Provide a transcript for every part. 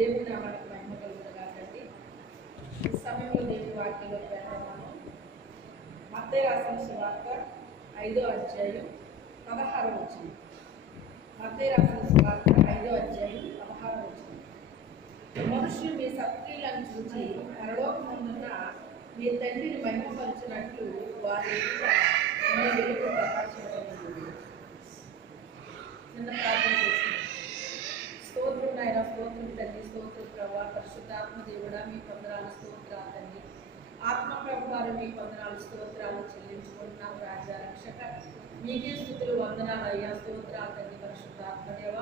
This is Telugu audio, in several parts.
దేవుని నామానికి మహిమ కలుగునగాకండి. ఈ సమయంలో దేవుని వాక్యంలోకి వెళ్తున్నాము. మత్తయి రాసిన సువార్త 5వ అధ్యాయం 16వ వచనం. మత్తయి రాసిన సువార్త 5వ అధ్యాయం 16వ వచనం. మనుషులు మీ సత్క్రియలను చూసి పరలోకమందున్న మీ తండ్రిని మహిమపరచినట్లు వారి ఎదుట మీ వెలుగు ప్రకాశించబడింది. నిన్న ప్రార్థన చేసింది. స్తోత్రం నాయన, స్తోత్రం తండ్రి, స్తోత్రం ప్రభా, పరిశుద్ధాత్మ దేవుడా మీ వందనాలు స్తోత్రాలు తండ్రి. ఆత్మ ప్రభువారు మీ వందనాలు స్తోత్రాలు చెల్లించుకుంటున్నాం. రాజా రక్షక మీకే స్థుతులు వందనాలు అయ్యా, స్తోత్రాలు తండ్రి. పరిశుద్ధాత్మ దేవ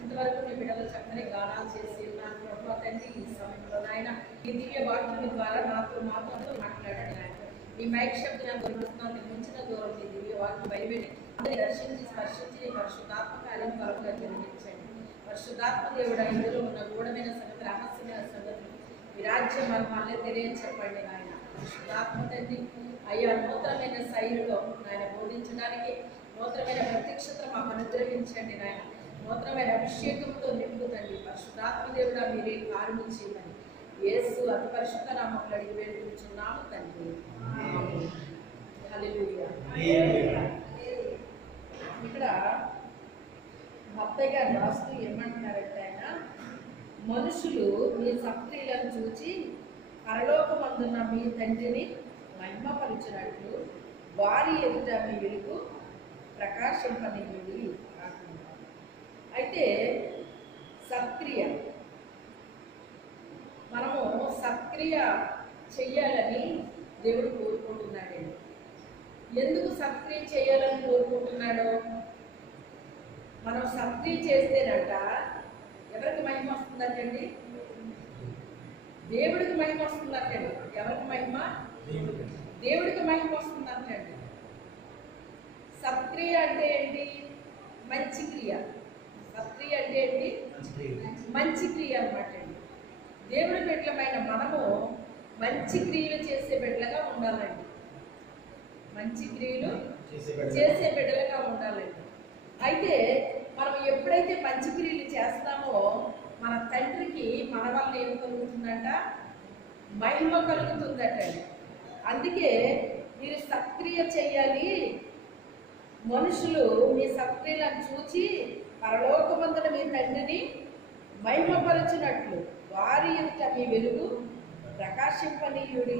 ఇంతవరకు మీ బిడ్డలు చక్కని గానాలు చేసి నాకు ప్రభా తండ్రి ఈ సమయంలో నాయన ఈ దివ్య వాక్యం ద్వారా మాతో మాట్లాడండి నాయన. మీ మైక్ శబ్దం దొరుకుతున్నాను మించిన దూరం మీ దివ్య వాక్యం బయలుపెట్టి అందరినీ దర్శించి స్పర్శించి పరశుద్ధాత్మ కార్యం కొరకుగా జరిగించండి. పరిశుద్ధాత్మ దేవుడా ఇందులో ఉన్న గూఢమైన సంగతి, రహస్యమైన సంగతులు మీ రాజ్య మర్మాలే తెలియచెప్పండి నాయన. పరిశుద్ధాత్మ తండ్రి అయ్యా నూతనమైన శైలిలో నాయన బోధించడానికి నూతనమైన ప్రత్యక్షత మాకు అనుగ్రహించండి నాయన. నూతనమైన అభిషేకంతో నింపుతండి. పరిశుద్ధాత్మ దేవుడా మీరే కారుణ్యం చేయమని యేసు అతి పరిశుద్ధ నామములో అడిగి వేడుకుంటున్నాము తండ్రి. హల్లెలూయా. ఇక్కడ మత్తయి గారు రాస్తూ ఏమంటున్నారంటే ఆయన మనుషులు మీ సత్క్రియలను చూచి పరలోకమందున్న మీ తండ్రిని మహిమపరిచినట్లు వారి ఎదుట మీ వెలుగు ప్రకాశింపనివ్వండి. అయితే సత్క్రియ, మనము సత్క్రియ చెయ్యాలని దేవుడు కోరుకుంటున్నాడండి. ఎందుకు సత్క్రియ చేయాలని కోరుకుంటున్నాడో, మనం సత్క్రియ చేస్తేనట ఎవరికి మహిమ వస్తుందంటండి? దేవుడికి మహిమ వస్తుందంటండి. ఎవరికి మహిమ? దేవుడికి మహిమ వస్తుందంటండి. సత్క్రియ అంటే ఏంటి? మంచి క్రియ. సత్క్రియ అంటే ఏంటి? మంచి క్రియ అన్నమాట అండి. దేవుడి బిడ్డలమైన మనము మంచి క్రియలు చేసే బిడ్డలుగా ఉండాలండి. మంచి క్రియలు చేసే బిడ్డలుగా ఉండాలండి. అయితే మనం ఎప్పుడైతే మంచి క్రియలు చేస్తామో మన తండ్రికి మన వల్ల ఏం కలుగుతుందంట? మహిమ కలుగుతుందట. అందుకే మీరు సత్క్రియ చేయాలి. మనుషులు మీ సత్క్రియలను చూచి పరలోకమందున మీ తండ్రిని మహిమపరచినట్లు వారి ఎదుట మీ వెలుగు ప్రకాశింపనీయుడి.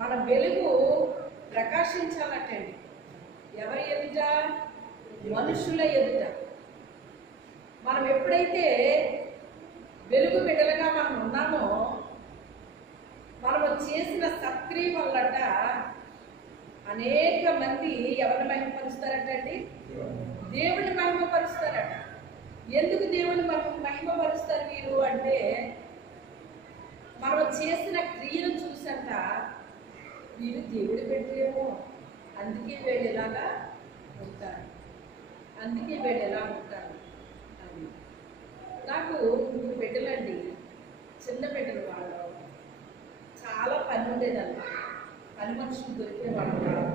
మన వెలుగు ప్రకాశించాలటండి. ఎవరి ఎదుట? మనుషుల ఎదుట. మనం ఎప్పుడైతే వెలుగు బిడ్డలుగా మనం ఉన్నామో మనము చేసిన సత్క్రియ వల్లట అనేక మంది ఎవరిని మహిమపరుస్తారటండి? దేవుని మహిమపరుస్తారట. ఎందుకు దేవుని మహిమపరుస్తారు మీరు అంటే, మనం చేసిన క్రియను చూసంట వీరు దేవుడి పెట్టేమో, అందుకే వీడు ఎలాగా ఉంటారు, అందుకే వీడు ఎలా ఉంటారు అని. నాకు 3 బిడ్డలండి, చిన్న బిడ్డలు. వాళ్ళు చాలా పని ఉండేదన్నమాట. పని మనుషులు దొరికేవాళ్ళు కాదు.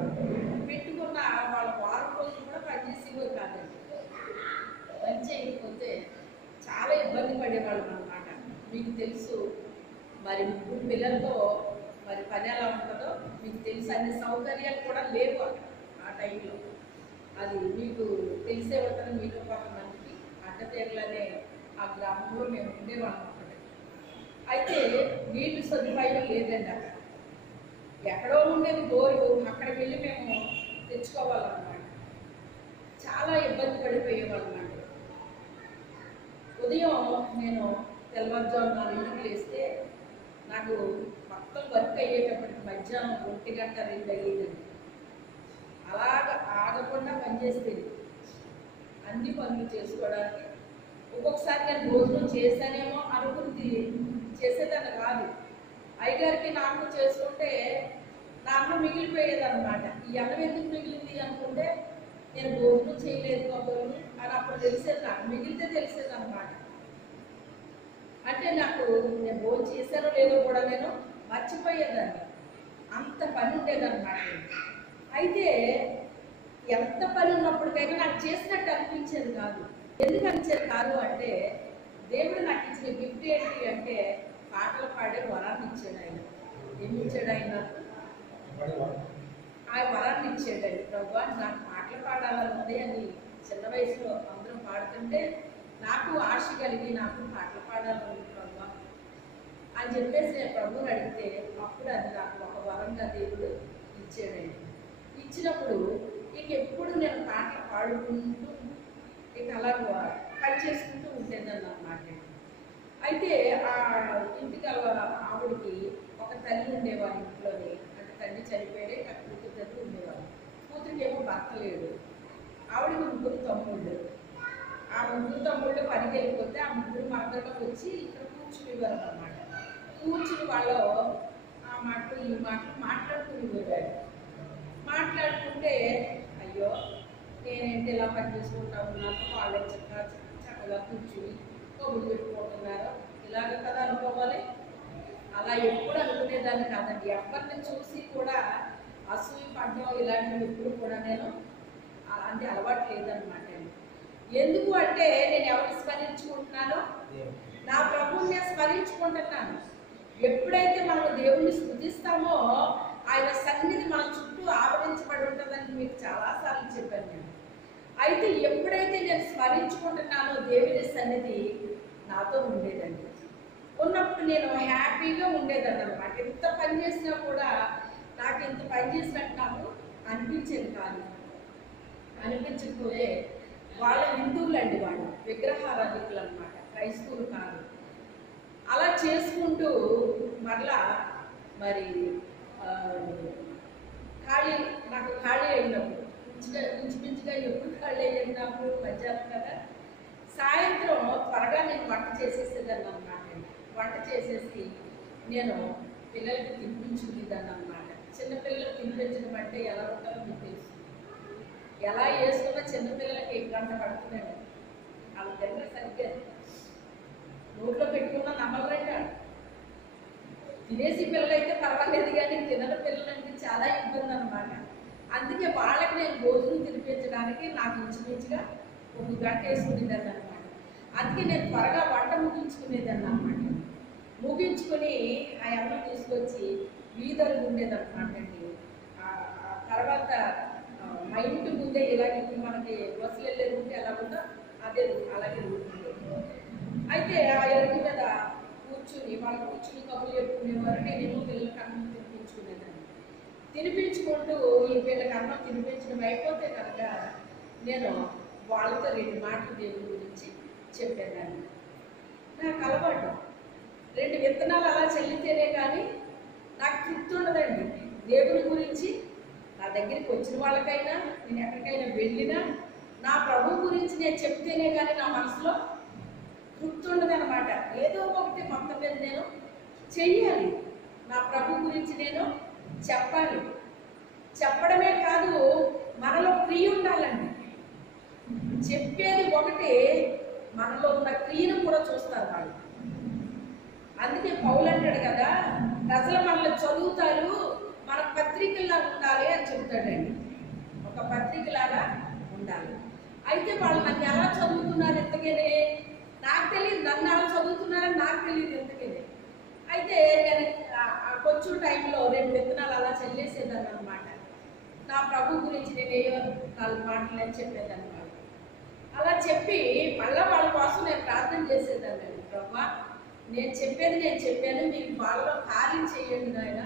పెట్టుకున్న వాళ్ళ వారం రోజులు కూడా పనిచేసేవారు కాదండి. పని చేయకపోతే చాలా ఇబ్బంది పడేవాళ్ళం అన్నమాట. మీకు తెలుసు మరి 3 పిల్లలతో మరి పని ఎలా ఉంటుందో మీకు తెలుసు. అన్ని సౌకర్యాలు కూడా లేవు ఆ టైంలో. అది మీకు తెలిసే ఉంటుంది. మీతో కొంతమందికి అడ్డతేరులనే ఆ గ్రామంలో మేము ఉండేవాళ్ళం అన్నమాట. అయితే నీళ్ళు సదుపాయం లేదండి అక్కడ. ఎక్కడో ఉండేది బోరు, అక్కడికి వెళ్ళి మేము తెచ్చుకోవాలన్నమాట. చాలా ఇబ్బంది పడిపోయేవాళ్ళం అండి. ఉదయం నేను తెల్లవారుజాము 4 లేస్తే నాకు మొత్తం వర్క్ అయ్యేటప్పటికి మధ్యాహ్నం 1 గంట 2 అయ్యేదండి. అలాగ ఆగకుండా పనిచేసేది అన్ని పనులు చేసుకోవడానికి. ఒక్కొక్కసారి నేను భోజనం చేశానేమో అనుకుంది, చేసేదాన్ని కాదు. అయ్యగారికి నాకు చేసుకుంటే నా అన్నం మిగిలిపోయేది అనమాట. ఈ అన్నం ఎందుకు మిగిలింది అనుకుంటే నేను భోజనం చేయలేదు కాబట్టి అని అప్పుడు తెలిసేది. నాకు మిగిలితే తెలిసేది అనమాట. అంటే నాకు నేను భోజనం చేశానో లేదో కూడా నేను మర్చిపోయేదాన్ని. అంత పని ఉండేదన్నమాట. అయితే ఎంత పని ఉన్నప్పటికైనా నాకు చేసినట్టు అనిపించేది కాదు. ఎందుకు అనిపించేది కాదు అంటే దేవుడు నాకు ఇచ్చిన గిఫ్ట్ ఏంటి అంటే పాటలు పాడే వరాన్ని ఇచ్చాడు ఆయన. ఏమి ఇచ్చాడు ఆయన? ఆ వరాన్ని ఇచ్చాడండి. ప్రభువా నాకు పాటలు పాడాలని ఉంది అని చిన్న వయసులో అందరం పాడుతుంటే నాకు ఆశ కలిగి నాకు పాటలు పాడాలని ఉంది ప్రభువా అని చెప్పేసి నేను ప్రభువుని అడిగితే అప్పుడు అది నాకు ఒక వరంగా దేవుడు ఇచ్చాడండి. ఇచ్చినప్పుడు ఇక ఎప్పుడు నేను పాటలు పాడుకుంటూ ఇక అలా పని చేసుకుంటూ ఉండేదాన్ని అన్నమాట. అయితే ఆ ఇంటికి ఆవిడకి ఒక తల్లి ఉండేవారు ఇంట్లోని. అంటే తల్లి చనిపోయాడే కూతురు దగ్గర ఉండేవారు. కూతురికి ఏమో భర్త లేడు. ఆవిడకి 3 తమ్ముళ్ళు. ఆ 3 తమ్ముళ్ళు పనికి వెళ్ళిపోతే ఆ 3 మరదలకు వచ్చి ఇక్కడ కూర్చునేవారు అన్నమాట. కూర్చుని వాళ్ళు ఆ మాటలు ఈ మాటలు మాట్లాడుకునేవారు. మాట్లాడుకుంటే అయ్యో నేనేంటి ఇలా పని చేసుకుంటా ఉన్నాను, వాళ్ళే చక్కగా కూర్చుని కబుర్లు పెట్టుకుంటున్నారు, ఇలాగ కదా అనుకోవాలి. అలా ఎప్పుడు అనుకునేదాన్ని కాదండి. ఎవరిని చూసి కూడా అసూయ పడడం ఇలాంటివి ఎప్పుడు కూడా నేను అలాంటి అలవాటు లేదనమాట. ఎందుకు అంటే నేను ఎవరిని స్మరించుకుంటున్నానో నా ప్రభువుని నేను స్మరించుకుంటున్నాను. ఎప్పుడైతే మనం దేవుణ్ణి స్తుతిస్తామో ఆయన సన్నిధి మన చుట్టూ ఆవరించబడి ఉంటుందని మీకు చాలాసార్లు చెప్పాను నేను. అయితే ఎప్పుడైతే నేను స్మరించుకుంటున్నానో దేవుని సన్నిధి నాతో ఉండేదండి. ఉన్నప్పుడు నేను హ్యాపీగా ఉండేదాన్ని అనమాట. ఎంత పని చేసినా కూడా నాకు ఎంత పని చేసినట్టు నాకు అనిపించేది కాదు. అనిపించకపోతే వాళ్ళ హిందువులు అండి, వాళ్ళు విగ్రహారాధికులు అనమాట, క్రైస్తవులు కాదు. అలా చేసుకుంటూ మరలా మరి నాకు ఖాళీ అయినప్పుడు ఇంచుమించుగా ఎప్పుడు ఖాళీ అయ్యేది నాకు మధ్యాహ్నం కదా, సాయంత్రం త్వరగా నేను వంట చేసేసేదాన్ని అన్నమాట. వంట చేసేసి నేను పిల్లలకి తినిపించుకునేదాన్ని అన్నమాట. చిన్నపిల్లలకు తినిపించడం అంటే ఎలా ఉంటుందో మీకు తెలుసు. ఎలా వేసుకున్నా చిన్నపిల్లలకి 1 గంట పడుతుందండి. వాళ్ళ దగ్గర సరిగ్గా నోట్లో పెట్టుకున్నా నమ్మలండి. తినేసి పిల్లలైతే పర్వాలేదు, కానీ తినని పిల్లలంటే చాలా ఇబ్బంది అనమాట. అందుకే వాళ్ళకి నేను భోజనం తినిపించడానికి నాకు ఇంచుమించుగా 1 గంట వేసుకునేదాన్ని అనమాట. అందుకే నేను త్వరగా వంట ముగించుకునేదాన్ని అనమాట. ముగించుకొని ఆ అమ్మ తీసుకొచ్చి వీధులు ఉండేదన్నమాట అండి. తర్వాత మా ఇంటి ముందే ఇలాగే ఇప్పుడు మనకి బస్సులు వెళ్ళేది ఉంటే ఎలా ఉందో అదే అలాగే ఉంటుంది. అయితే ఆ ఎరుగు మీద కూర్చుని వాళ్ళు కూర్చుని కబుర్లు చెప్పుకునేవారు. నేనేమో పిల్లలకి అన్నం తినిపించుకునేదాన్ని. తినిపించుకుంటూ ఈ వీళ్ళకి అన్నం తినిపించడం అయిపోతే కనుక నేను వాళ్ళతో 2 మాటలు దేవుని గురించి చెప్పేదాన్ని. నాకు అలవాటు. 2 విత్తనాలు అలా చల్లితేనే కానీ నాకు తృప్తి ఉండదండి. దేవుని గురించి నా దగ్గరికి వచ్చిన వాళ్ళకైనా నేను ఎక్కడికైనా వెళ్ళినా నా ప్రభు గురించి నేను చెప్తేనే కానీ నా మనసులో తృప్తి ఉండదన్నమాట. ఏదో ఒకటి మొత్తం మీద నేను చెయ్యాలి. నా ప్రభు గురించి నేను చెప్పాలి. చెప్పడమే కాదు, మనలో క్రియ ఉండాలండి. చెప్పేది ఒకటి, మనలో ఉన్న క్రియను కూడా చూస్తారు వాళ్ళు. అందుకే పౌలు అంటాడు కదా, ప్రజలు మనల్ని చదువుతారు, మన పత్రికలా ఉండాలి అని చెబుతాడండి. ఒక పత్రికలాగా ఉండాలి. అయితే వాళ్ళు నన్ను ఎలా చదువుతున్నారు ఎంతకేనే నాకు తెలియదు, నన్ను ఎలా చదువుతున్నారని నాకు తెలియదు ఎంతకేనే. అయితే నేను కొంచెం టైంలో 2 విత్తనాలు అలా చల్లేసేదాన్ని అనమాట. నా ప్రభు గురించి నేను ఏవో 4 మాటలు అని చెప్పేదాన్ని. అలా చెప్పి మళ్ళీ వాళ్ళ కోసం నేను ప్రార్థన చేసేదాన్ని. ప్రభా నేను చెప్పేది నేను చెప్పాను, మీరు వాళ్ళలో కార్యం చేయండి నాయన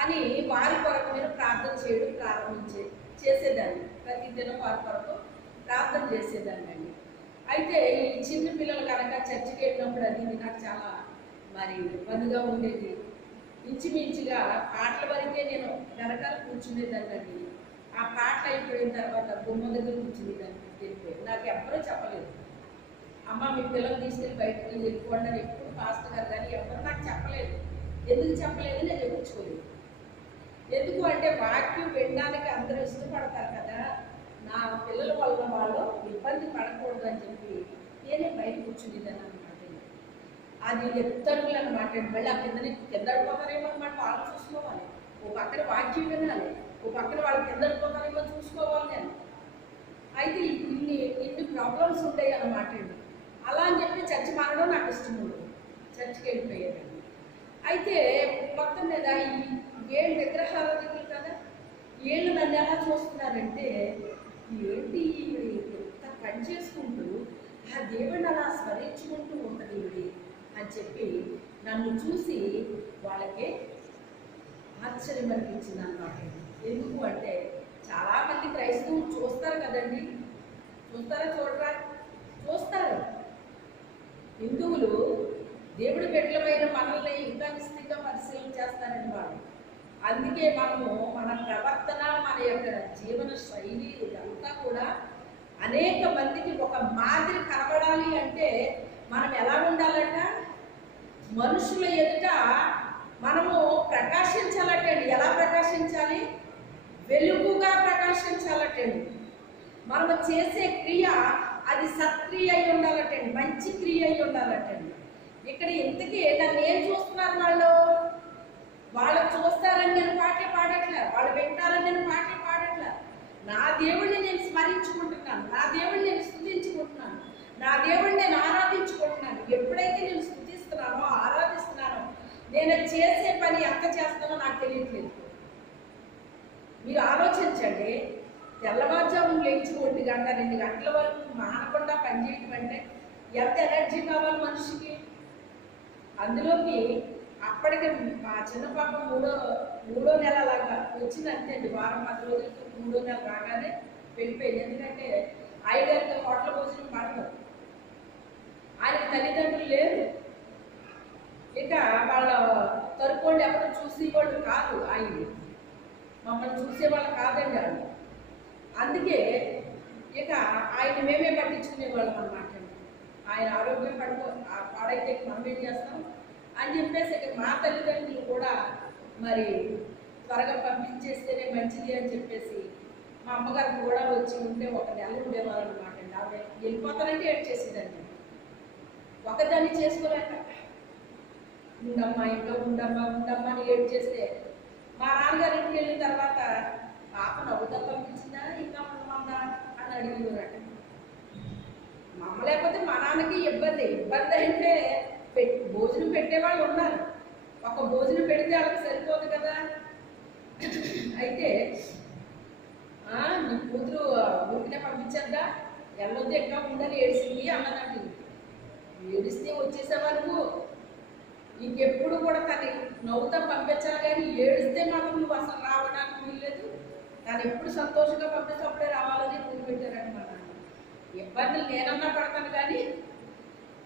అని వారి కొరకు నేను ప్రార్థన చేయడం చేసేదాన్ని. ప్రతిదినం వారి కొరకు ప్రార్థన చేసేదాన్ని అండి. అయితే ఈ చిన్న పిల్లలు కనుక చర్చికి వెళ్ళినప్పుడు అది నాకు చాలా మరి ఇబ్బందిగా ఉండేది. ఇంచుమించుగా పాటల వరకే నేను వెనకాల కూర్చునేదాన్ని అండి. ఆ పాటలు అయిపోయిన తర్వాత గుమ్మ దగ్గర కూర్చునేదాన్ని. నాకు ఎవ్వరూ చెప్పలేదు, అమ్మ మీ పిల్లలు తీసుకెళ్ళి బయటకు వెళ్ళిపోండి అని ఎప్పుడు పాస్టర్ గారు కానీ ఎవరు నాకు చెప్పలేదు. ఎందుకు చెప్పలేదు నేను ఎదుర్చుకోలేదు. ఎందుకు అంటే వాక్యం వినడానికి అందరూ ఇష్టపడతారు కదా, నా పిల్లల వల్ల వాళ్ళు ఇబ్బంది పడకూడదు అని చెప్పి నేనే బయట కూర్చునేదాన్ని అనమాట. అది ఎత్తరులు అనమాట. మళ్ళీ ఆ కిందడిపోతారేమో అనమాట. వాళ్ళు చూసుకోవాలి, ఓ పక్కన వాక్యం వినాలి, ఓ పక్కన వాళ్ళు కిందడిపోతారేమో చూసుకోవాలి నేను. అయితే ఇన్ని ప్రాబ్లమ్స్ ఉంటాయి అన్నమాట అండి. అలా అని చెప్పి చర్చి మారడం నాకు ఇష్టం ఉండదు, చర్చికి వెళ్ళిపోయేదాన్ని. అయితే మొత్తం మీద ఈ ఏళ్ళు విగ్రహారాధికులు కదా, ఏళ్ళు నన్ను ఎలా చూస్తున్నారంటే ఏంటి ఈవిడ ఎంత పని చేసుకుంటూ ఆ దేవుడిని అలా స్మరించుకుంటూ ఉంటుంది ఈవిడి అని చెప్పి నన్ను చూసి వాళ్ళకి ఆశ్చర్యం అనిపించింది అన్నమాట. ఎందుకు అంటే చాలామంది క్రైస్తవులు చూస్తారు కదండి, చూస్తారా చూడరా? చూస్తారు. హిందువులు దేవుడి బిడ్డలమైన మనల్ని ఇంకా నిశ్చితంగా పరిశీలన చేస్తారండి వాళ్ళు. అందుకే మనము మన ప్రవర్తన, మన యొక్క జీవన శైలి ఇదంతా కూడా అనేక మందికి ఒక మాదిరి కనబడాలి అంటే మనం ఎలా ఉండాలంట? మనుషుల ఎదుట మనము ప్రకాశించాలటండి. ఎలా ప్రకాశించాలి? వెలుగుగా ప్రకాశించాలటండి. మనము చేసే క్రియ అది సత్క్రియ అయి ఉండాలటండి, మంచి క్రియ అయి ఉండాలటండి. ఇక్కడ ఇంతకీ నన్ను ఏం చూస్తున్నారు వాళ్ళు చూస్తారని నేను పాటలు పాడట్లే, వాళ్ళు వింటారని నేను పాటలు పాడట్లే. నా దేవుడిని నేను స్మరించుకుంటున్నాను, నా దేవుడిని నేను స్తుతించుకుంటున్నాను, నా దేవుడిని నేను ఆరాధించుకుంటున్నాను. ఎప్పుడైతే నేను స్తుతిస్తున్నానో ఆరాధిస్తున్నానో నేను చేసే పని ఎంత చేస్తానో నాకు తెలియట్లేదు. మీరు ఆలోచించండి, తెల్లవారుజామున లేచి 1 గంట 2 గంటల వరకు మానకుండా పనిచేయటం అంటే ఎంత ఎనర్జీ కావాలి మనిషికి. అందులోకి అప్పటికి మా చిన్న పాప మూడో నెల లాగా వచ్చింది అంతే అండి. వారం 10 రోజులకి 3వ నెల రాగానే వెళ్ళిపోయింది. ఎందుకంటే ఆయనగారికి హోటల్ భోజనం పడదు, ఆయనకి తల్లిదండ్రులు లేరు, ఇక వాళ్ళ తరపుళ్ళు ఎవరు చూసేవాళ్ళు కాదు, ఆయన్ని మమ్మల్ని చూసేవాళ్ళు కాదండి వాళ్ళు. అందుకే ఇక ఆయన మేమే పట్టించుకునేవాళ్ళం అన్నమాట. ఆయన ఆరోగ్యం పాడైతే మనం ఏం చేస్తాం అని చెప్పేసి ఇక మా తల్లిదండ్రులు కూడా మరి త్వరగా పంపించేస్తేనే మంచిది అని చెప్పేసి మా అమ్మగారు కూడా వచ్చి ఉంటే 1 నెల ఉండేవారు అనమాట అండి. ఆవిడ వెళ్ళిపోతానంటే ఏడ్చేసేదండి, ఒకదాన్ని చేసుకోలేక ఉండమ్మా ఇంకా ఉండమ్మా అని ఏడ్చేస్తే మా నాన్నగారు ఇంటికి వెళ్ళిన తర్వాత పాప నవ్వుతా పంపించిందా ఇంకా ఉండమన్నా అని అడిగేవారట. మా అమ్మ లేకపోతే మా నాన్నకి ఇబ్బంది అంటే భోజనం పెట్టేవాళ్ళు ఉన్నారు, ఒక భోజనం పెడితే వాళ్ళకి సరిపోదు కదా. అయితే నీ కూతురు ఊరికినే పంపించద్దా, వెళ్ళొద్దు ఇంకా ఉండని ఏడిసింది అన్నదండి. ఏడిస్తే వచ్చేసేవా నువ్వు? ఇంకెప్పుడు కూడా తను నవ్వుతా పంపించాలి కానీ ఏడిస్తే మాత్రం నువ్వు అసలు రావడానికి వీల్లేదు. తను ఎప్పుడు సంతోషంగా పంపిస్తే అప్పుడే రావాలని రూల్ పెట్టారండి మా నాన్న. ఇబ్బందులు నేనన్నా పడతాను కానీ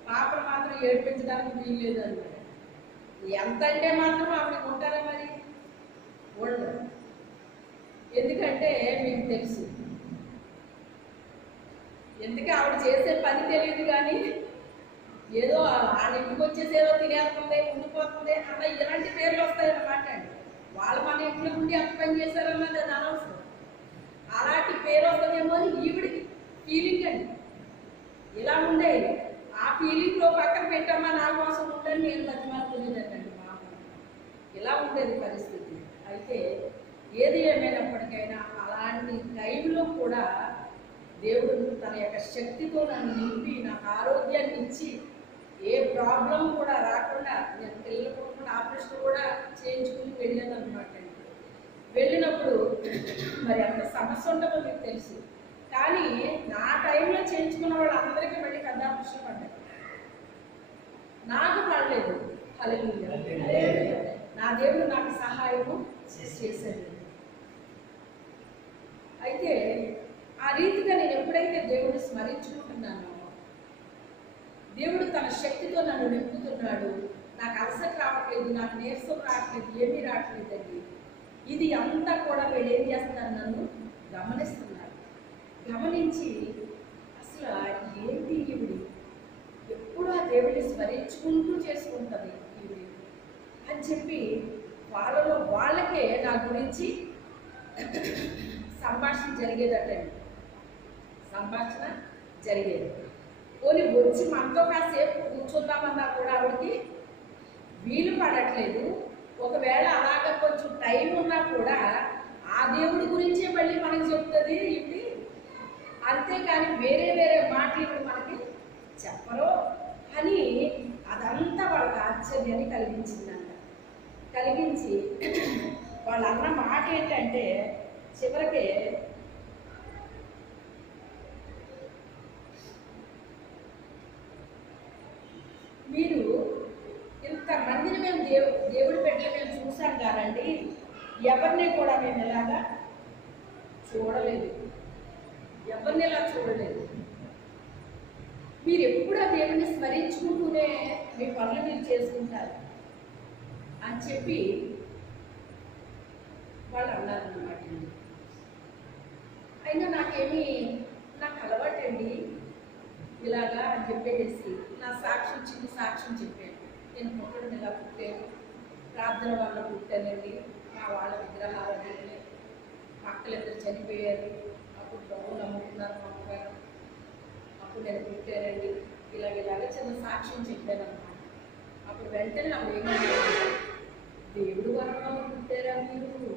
పాపను మాత్రం ఏడిపించడానికి వీల్లేదు అన్నమాట. ఎంత అంటే మాత్రం ఆవిడకి ఉంటారా మరి? ఉండదు. ఎందుకంటే మీకు తెలుసు, ఎందుకంటే ఆవిడ చేసే పని తెలియదు కానీ ఏదో వాళ్ళ ఇంటికి వచ్చేసి ఏదో తినేస్తుంది ఉండిపోతుంది అన్న ఇలాంటి పేర్లు వస్తాయన్నమాట అండి. వాళ్ళు మన ఇంట్లో ఉండి ఎంత పని చేశారన్నది అది అనవసరం. అలాంటి పేరు వస్తుందేమో అని ఈవిడికి ఫీలింగ్ అండి. ఇలా ఉండేది. ఆ ఫీలింగ్లో పక్కన పెట్టమ్మా నా కోసం ఉండని నేను బతిమాలుకునేదండి మా అమ్మ. ఇలా ఉండేది పరిస్థితి. అయితే ఏది ఏమైనప్పటికైనా అలాంటి టైంలో కూడా దేవుడు తన యొక్క శక్తితో నన్ను నింపి నాకు ఆరోగ్యాన్ని ఇచ్చి ఏ ప్రాబ్లం కూడా రాకుండా నేను పిల్లలు ఆపరేషన్ కూడా చేయించుకుని వెళ్ళాను అనమాట. వెళ్ళినప్పుడు మరి అంత సమస్య ఉంటుందో మీకు తెలుసు, కానీ నా టైంలో చేయించుకున్న వాళ్ళు అందరికీ మళ్ళీ పెద్ద ఆపరేషన్ పడ్డాయి, నాకు పడలేదు. హల్లెలూయా. నా దేవుడు నాకు సహాయము చేశాడు. అయితే ఆ రీతిగా నేను ఎప్పుడైతే దేవుడిని స్మరించుకుంటున్నానో దేవుడు తన శక్తితో నన్ను నింపుతున్నాడు. నాకు అలసట రావట్లేదు, నాకు నీరసం రావట్లేదు, ఏమీ రావట్లేదండి. ఇది అంతా కూడా వీళ్ళు ఏం చేస్తున్నారు, నన్ను గమనిస్తున్నారు. గమనించి అసలు ఏంటి ఈవిడి ఎప్పుడు ఆ దేవుడిని స్మరించుకుంటూ చేసుకుంటుంది ఈవిడి అని చెప్పి వాళ్ళకే నా గురించి సంభాషణ జరిగేదటండి. సంభాషణ జరిగేది. పోనీ వచ్చి మనతో కాసేపు కూర్చుందామన్నా కూడా ఆవిడకి వీలు పడట్లేదు. ఒకవేళ అలాగ కొంచెం టైం ఉన్నా కూడా ఆ దేవుడి గురించే మళ్ళీ మనకి చెప్తుంది ఇవి. అంతేకాని వేరే మాటలు ఇప్పుడు మనకి చెప్పరు అని అదంతా వాళ్ళకి ఆశ్చర్యాన్ని కలిగించిందంట. కలిగించి వాళ్ళు అన్న మాట ఏంటంటే చివరికి మీరు ఇంతమందిని మేము దేవుడి పెట్టిన మేము చూసాం కానండి, ఎవరిని కూడా మేము ఇలాగా చూడలేదు, ఎవరిని ఇలా చూడలేదు. మీరు ఎప్పుడు ఆ దేవుడిని స్మరించుకుంటూనే మీ పనులు మీరు చేసుకుంటారు అని చెప్పి వాళ్ళు అన్నారన్నమాట. అయినా నాకు అలవాటండి ఇలాగా అని చెప్పేసి నా చిన్న సాక్ష్యం చెప్పాను. నేను పుట్టడం ఇలా పుట్టాను, ప్రార్థన వల్ల పుట్టానండి, మా వాళ్ళ విగ్రహాలు అక్కలిద్దరు చనిపోయారు, అప్పుడు ప్రభువు నమ్ముకున్నారు మా అమ్మగారు, అప్పుడు నేను పుట్టానండి, ఇలాగ చిన్న సాక్ష్యం చెప్పాను అన్నమాట. అప్పుడు వెంటనే ఆవిడ ఏమన్నా, దేవుడు వరంలో పుట్టారా మీరు,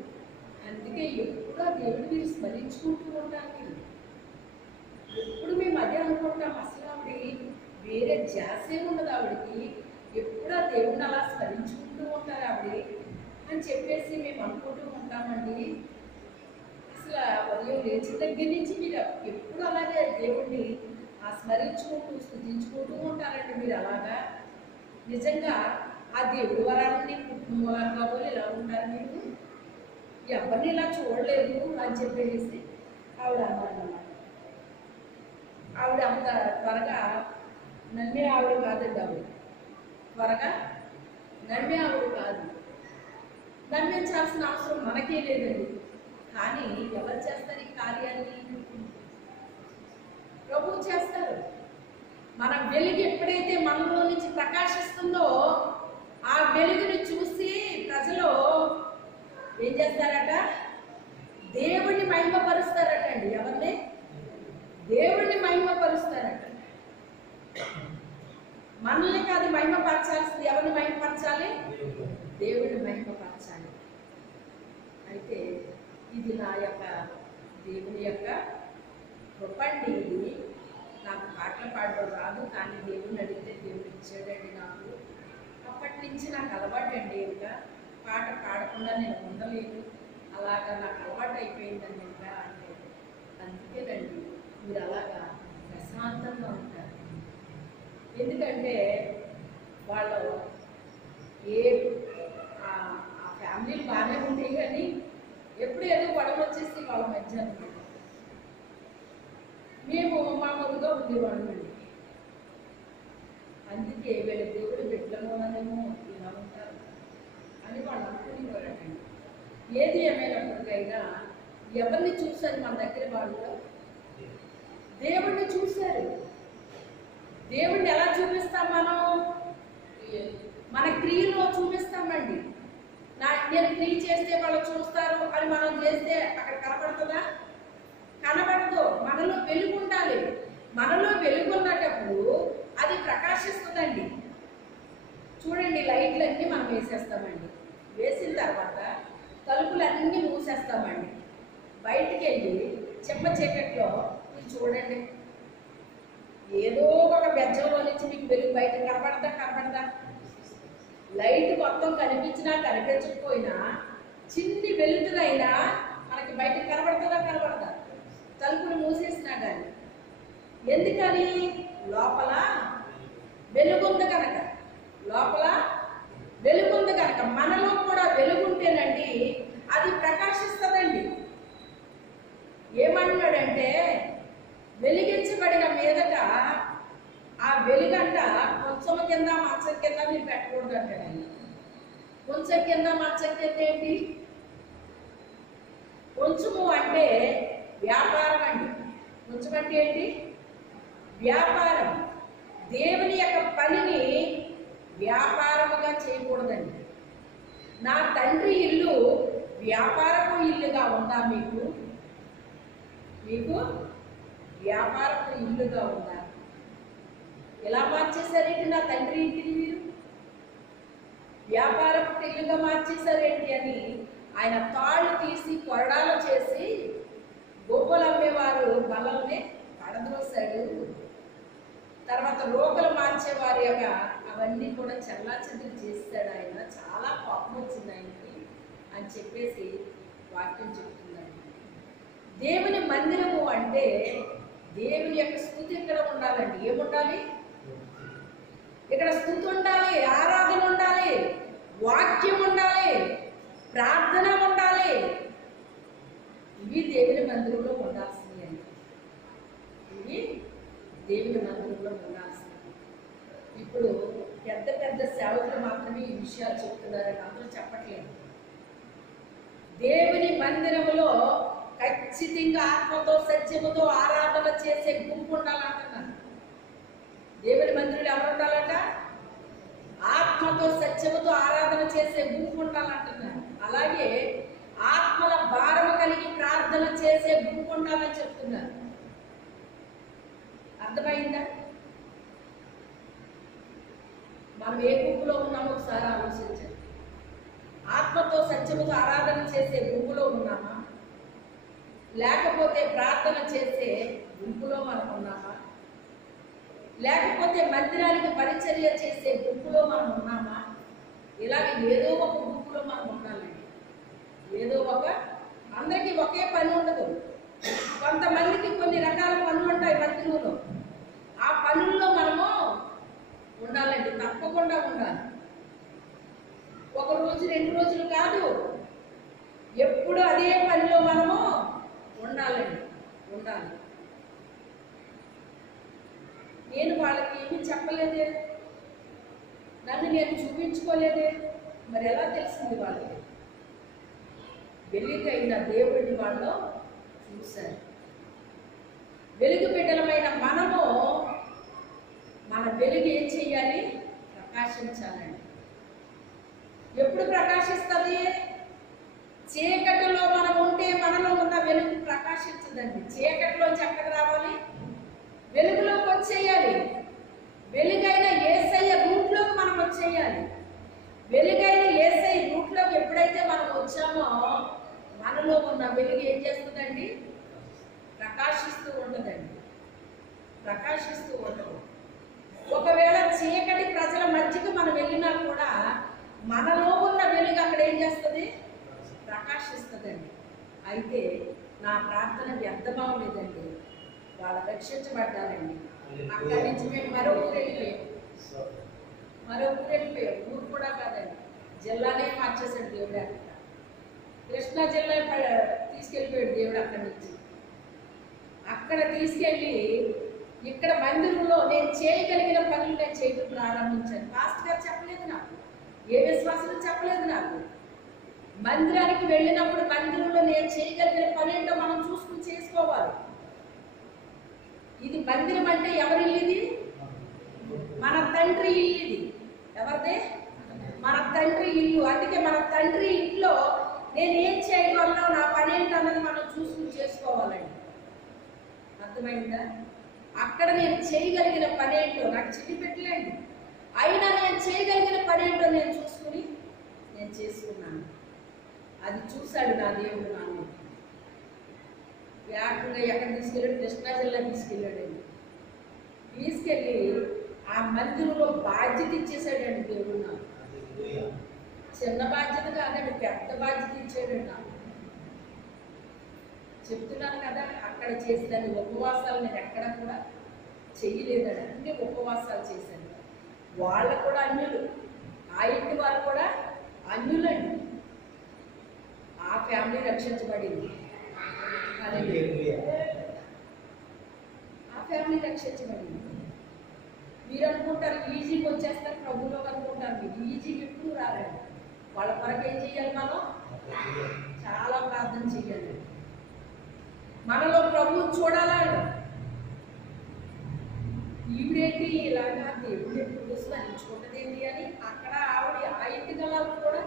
అందుకే ఎప్పుడు ఆ దేవుడు మీరు స్మరించుకుంటూ ఉంటారు మీరు. ఎప్పుడు మేము అదే అనుకుంటాం, అసలు ఆవిడ వేరే ధ్యాసే ఉండదు ఆవిడకి, ఎప్పుడు ఆ దేవుడిని అలా స్మరించుకుంటూ ఉంటారు ఆవిడ అని చెప్పేసి మేము అనుకుంటూ ఉంటామండి. అసలు ఉదయం లేచిన దగ్గర నుంచి మీరు ఎప్పుడు అలాగే దేవుడిని స్మరించుకుంటూ స్తుతించుకుంటూ ఉంటారండి మీరు. అలాగా నిజంగా ఆ దేవుడి వరాలని కుటుంబ వారు కాబోలు ఇలా ఉంటారు మీరు, ఎవరిని ఇలా చూడలేదు అని చెప్పేసి ఆవిడ అన్నారన్నమాట. ఆవిడ అంత త్వరగా నమ్మే ఆవిడ కాదండి, ఆవిడ త్వరగా నమ్మే ఆవిడ కాదు. నమ్మించాల్సిన అవసరం మనకే లేదండి, కానీ ఎవరు చేస్తారు ఈ కార్యాన్ని? ప్రభువు చేస్తారు. మన వెలుగు ఎప్పుడైతే మనలో నుంచి ప్రకాశిస్తుందో ఆ వెలుగుని చూసి ప్రజలు ఏం చేస్తారట? దేవుణ్ణి మహిమపరుస్తారట అండి. ఎవరిని? దేవుణ్ణి మహిమపరుస్తారట. మనల్ని కాదు మహిమపరచాల్సింది, ఎవరిని మహిమపరచాలి? దేవుణ్ణి మహిమపరచాలి. అయితే ఇది నా యొక్క దేవుని యొక్క కృపండి. ఇది నాకు పాటలు పాడడం రాదు, కానీ దేవుని అడిగితే దేవుడు ఇచ్చాడండి నాకు. అప్పటి నుంచి నాకు అలవాటు అండి, ఇంకా పాట పాడకుండా నేను ఉండలేను, అలాగా నాకు అలవాటు అయిపోయిందండి ఇంకా అంటే. అందుకేనండి మీరు అలాగా ప్రశాంతంగా ఉంటారు. ఎందుకంటే వాళ్ళు ఆ ఫ్యామిలీలు బాగానే ఉంటాయి, కానీ ఎప్పుడు ఏదో గొడవ వచ్చేసి వాళ్ళ మధ్య అనమాట. మేము మామూలుగా ఉండేవాళ్ళండి. అందుకే వీళ్ళ దేవుడు బిడ్డలోనేమో ఇలా ఉంటారు అని వాళ్ళు అనుకునేవారండి. ఏది ఏమైనప్పటికైనా ఎవరిని చూశారు మన దగ్గర? వాళ్ళు దేవుడిని చూశారు. దేవుడిని ఎలా చూపిస్తాం మనం? మన క్రియలో చూపిస్తామండి. నేను క్రియ చేస్తే వాళ్ళు చూస్తారు అని మనం చేస్తే అక్కడ కనపడుతుందా? కనబడదు. మనలో వెలుగు ఉండాలి. మనలో వెలుగు ఉన్నటప్పుడు అది ప్రకాశిస్తుందండి. చూడండి, లైట్లన్నీ మనం వేసేస్తామండి. వేసిన తర్వాత తలుపులన్నీ మూసేస్తామండి. బయటికి వెళ్ళి చెమ్మ చీకట్లో మీరు చూడండి, ఏదో ఒక బెజ్జంలో నుంచి మీకు వెలుగు బయట కనపడదా? లైట్ మొత్తం కనిపించినా కనిపించకపోయినా చిన్ని వెలుతురైనా మనకి బయటకు కనబడదా? తలుపులు మూసేసినా కానీ. ఎందుకని? లోపల వెలుగుంది కనుక. లోపల వెలుగుంది కనుక మనలో కూడా వెలుగుంటేనండి అది ప్రకాశిస్తుందండి. ఏమన్నాడంటే, వెలిగించబడిన మీదట ఆ వెలుగంట కొంచెం కింద మంచం కింద మీరు పెట్టకూడదు అంటాడండి. కొంచెం కింద మంచం కింద ఏంటి? కొంచెము అంటే వ్యాపారం అండి. కొంచెం అంటే ఏంటి? వ్యాపారం. దేవుని యొక్క పనిని వ్యాపారముగా చేయకూడదండి. నా తండ్రి ఇల్లు వ్యాపారపు ఇల్లుగా ఉందా మీకు? వ్యాపారపు ఇల్లుగా ఉందా? ఎలా మార్చేశారేంటి నా తండ్రి ఇంటిని? మీరు వ్యాపారపు ఇల్లుగా మార్చేశారేంటి అని ఆయన తాళ్ళు తీసి కొరడాలు చేసి గొప్పలు అమ్మేవారు బలల్ని పడద్రోశాడు. తర్వాత రోకలు మార్చేవారి యొక్క అవన్నీ కూడా చెల్లాచెదురు చేస్తాడు ఆయన. చాలా కోపం వచ్చింది ఆయనకి అని చెప్పేసి వాక్యం చెప్తుందండి. దేవుని మందిరము అంటే దేవుని యొక్క స్తుతి ఇక్కడ ఉండాలండి. ఏముండాలి? ఇక్కడ స్తుతి ఉండాలి, ఆరాధన ఉండాలి, వాక్యం ఉండాలి, ప్రార్థన ఉండాలి. ఇవి దేవుని మందిరంలో ఉండాల్సింది అండి. ఇవి దేవుని మందిరంలో ఉండాల్సింది. ఇప్పుడు పెద్ద పెద్ద సేవకులు మాత్రమే ఈ విషయాలు చెప్తున్నారని అందరూ చెప్పట్లేదు. దేవుని మందిరములో ఖచ్చితంగా ఆత్మతో సత్యముతో ఆరాధన చేసే గుంపు ఉండాలంటున్నారు. దేవుని మందిరంలో ఎవరు ఉండాలంట? ఆత్మతో సత్యముతో ఆరాధన చేసే గుంపు ఉండాలంటున్నారు. అలాగే ఆత్మల భారము కలిగి ప్రార్థన చేసే గుంపు ఉండాలని చెప్తున్నారు. అర్థమైందా? మనం ఏ గుంపులో ఉన్నామో ఒకసారి ఆలోచించండి. ఆత్మతో సత్యముతో ఆరాధన చేసే గుంపులో ఉన్నామా, లేకపోతే ప్రార్థన చేసే గుంపులో మనం ఉన్నామా, లేకపోతే మందిరానికి పరిచర్య చేసే గుంపులో మనం ఉన్నామా? ఇలాగ ఏదో ఒక గుంపులో మనం ఉండాలండి. ఏదో ఒక, అందరికీ ఒకే పని ఉండదు. కొంతమందికి కొన్ని రకాల పనులు ఉంటాయి మందిరంలో. ఆ పనుల్లో మనము ఉండాలండి, తప్పకుండా ఉండాలి. ఒక రోజు 2 రోజులు కాదు, ఎప్పుడు అదే పనిలో మనము ఉండాలండి, ఉండాలి. నేను వాళ్ళకి ఏమీ చెప్పలేదే, నన్ను నేను చూపించుకోలేదే, మరి ఎలా తెలిసింది వాళ్ళకి? వెలుగైన దేవుడిని వాళ్ళు చూశారు. వెలుగు బిడ్డలమైన మనము మన వెలుగు ఏం చెయ్యాలి? ప్రకాశించాలండి. ఎప్పుడు ప్రకాశిస్తుంది? చీకటిలో మనం ఉంటే మనలో ఉన్న వెలుగు ప్రకాశించదండి. చీకటిలోంచి ఎక్కడికి రావాలి? వెలుగులోకి వచ్చేయాలి. వెలుగైన యేసయ్య రూట్లోకి మనం వచ్చేయాలి. వెలుగైన యేసయ్య రూట్లోకి ఎప్పుడైతే మనం వచ్చామో మనలో ఉన్న వెలుగు ఏం చేస్తుందండి? ప్రకాశిస్తూ ఉండదండి, ప్రకాశిస్తూ ఉండదు. ఒకవేళ చీకటి ప్రజల మధ్యకి మనం వెళ్ళినా కూడా మనలో ఉన్న వెలుగు అక్కడ ఏం చేస్తుంది? ప్రకాశిస్తుందండి. అయితే నా ప్రార్థన వ్యర్థమా లేదండి, వాళ్ళు రక్షించబడ్డారండి. అక్కడి నుంచి మేము మరో ఊరు వెళ్ళిపోయాం. ఊరు కూడా కాదండి, జిల్లానే మార్చేశాడు దేవుడు. అక్కడ కృష్ణా జిల్లా తీసుకెళ్ళిపోయాడు దేవుడు. అక్కడి నుంచి అక్కడ తీసుకెళ్ళి ఇక్కడ మందిరంలో నేను చేయగలిగిన పనులు నేను చేయడం ప్రారంభించాను. పాస్టర్ గారు చెప్పలేదు నాకు, ఏ విశ్వాసం చెప్పలేదు నాకు. మందిరానికి వెళ్ళినప్పుడు మందిరంలో నేను చేయగలిగిన పని ఏంటో మనం చూసుకుని చేసుకోవాలి. ఇది మందిరం అంటే ఎవరి ఇల్లు? ఇది మన తండ్రి ఇల్లు. ఇది ఎవరిదే? మన తండ్రి ఇల్లు. అందుకే మన తండ్రి ఇంట్లో నేను ఏం చేయగలను, నా పని ఏంటన్నది మనం చూసుకుని చేసుకోవాలండి. అర్థమైందా? అక్కడ నేను చేయగలిగిన పని ఏంటో నాకు చిట్టి పెట్టలేండి, అయినా నేను చేయగలిగిన పని ఏంటో నేను చూసుకుని నేను చేసుకున్నాను. అది చూశాడు నా దేవుడు. నన్ను ఏకంగా ఎక్కడ తీసుకెళ్ళాడు? కృష్ణా జిల్లా తీసుకెళ్ళాడండి. తీసుకెళ్ళి ఆ మందిరంలో బాధ్యత ఇచ్చేసాడండి దేవుడు నాకు. చిన్న బాధ్యత కాదండి, పెద్ద బాధ్యత ఇచ్చాడండి నాకు. చెప్తున్నాను కదా, అక్కడ చేసేదాన్ని ఉపవాసాలు నేను ఎక్కడ కూడా చెయ్యలేదండి. అన్ని ఉపవాసాలు చేశాను. వాళ్ళు కూడా అన్యులు, ఆ ఇంటి వాళ్ళు కూడా అన్యులండి. ఆ ఫ్యామిలీ రక్షించబడింది. ఆ ఫ్యామిలీ రక్షించబడింది. మీరు అనుకుంటారు ఈజీగా వచ్చేస్తారు ప్రభులో అనుకుంటారు. మీరు ఈజీగా ఎప్పుడు రారండి. వాళ్ళ కొరకు ఏం చెయ్యాలి? మనం చాలా ప్రార్థన చెయ్యాలి. మనలో ప్రభువు చూడాలా? ఈవిడేంటి ఇలాగా దేవుడు ఎప్పుడు స్మరించుకుంటుంది ఏంటి అని అక్కడ ఆవిడ ఆ ఇంటి గలాలు కూడా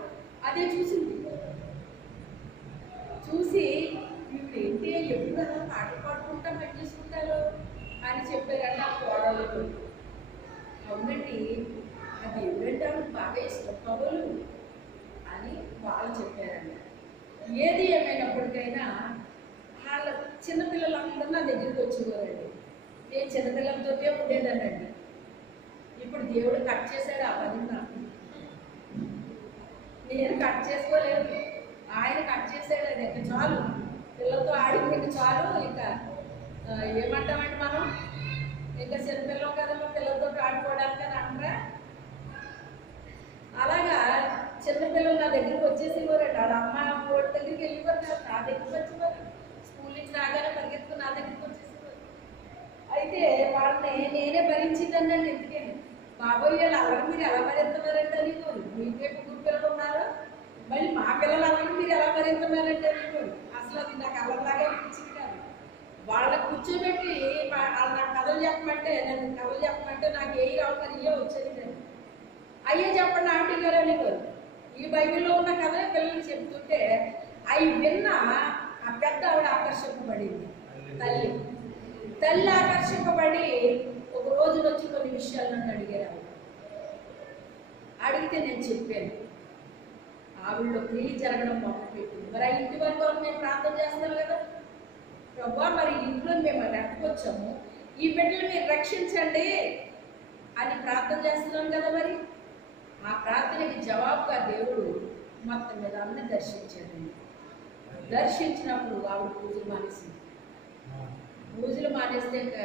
అదే చూసింది. చూసి ఈవిడేంటి ఎప్పుడు అలా పాటలు పాడుకుంటా పని చేసుకుంటారు అని చెప్పారంట ఆ కోడలు. అవునండి, ఆ దేవుడంటే ఆవిడ బాగా ఇష్టం కబులు అని వాళ్ళు చెప్పారంట. ఏది ఏమైనప్పటికైనా వాళ్ళ చిన్నపిల్లలందరూ నా దగ్గరికి వచ్చేవారండి. నేను చిన్నపిల్లలతోటే ఉండేదానండి. ఇప్పుడు దేవుడు కట్ చేశాడు ఆ పని నాకు. నేను కట్ చేసుకోలేదు, ఆయన కట్ చేశాడు. అది ఇంకా చాలు, పిల్లలతో ఆడింది చాలు. ఇంకా ఏమంటామండి మనం, ఇంకా చిన్నపిల్లలు కదమ్మా పిల్లలతో ఆడుకోవడానికి అని అంటారా. అలాగా చిన్నపిల్లలు నా దగ్గరికి వచ్చేసేవారండి. వాళ్ళ అమ్మ ఓడి దగ్గరికి వెళ్ళిపోతారు, నా దగ్గరికి వచ్చేవారు. స్కూల్ నుంచి రాగానే పరిగెత్తుకుని నా దగ్గరికి వచ్చేసేవారు. అయితే వాళ్ళని నేనే భరించిందండి. ఎందుకని బాబోయ్ వాళ్ళు అలాగే మీరు ఎలా భరిస్తున్నారంటే అనేవారు. మీకే ముగ్గురు పిల్లలు ఉన్నారు, మళ్ళీ మా పిల్లలు అలాగే మీరు ఎలా భరిస్తున్నారంటే అనేవారు. అసలు అది నాకు అలాగే అనిపించింది కాదు. వాళ్ళని కూర్చోబెట్టి వాళ్ళు నాకు కథలు చెప్పమంటే, నన్ను కథలు చెప్పమంటే నాకు ఏ రావు కానీ ఇవే వచ్చేది నేను. అయ్యే చెప్పండి ఆంటీ గారు అనేవారు. ఈ బైబిల్లో ఉన్న కథ పిల్లలు చెప్తుంటే అవి విన్న ఆ పెద్ద ఆవిడ ఆకర్షింపబడింది. తల్లి ఆకర్షింపబడి ఒక రోజు వచ్చి కొన్ని విషయాలు నన్ను అడిగారు. అడిగితే నేను చెప్పాను. ఆవిడలో క్రియ జరగడం మొదలుపెట్టింది. మరి ఆ ఇంటి వరకు మేము ప్రార్థన చేస్తాను కదా, ప్రభా మరి ఇంట్లో మేము రెట్టుకొచ్చాము, ఈ బిడ్డలు మీరు రక్షించండి అని ప్రార్థన చేస్తున్నాం కదా. మరి ఆ ప్రార్థనకి జవాబుగా దేవుడు మొత్తం మీద అన్ని దర్శించాడండి. దర్శించినప్పుడు ఆవిడ పూజలు మానేసింది. పూజలు మానేస్తే ఇంకా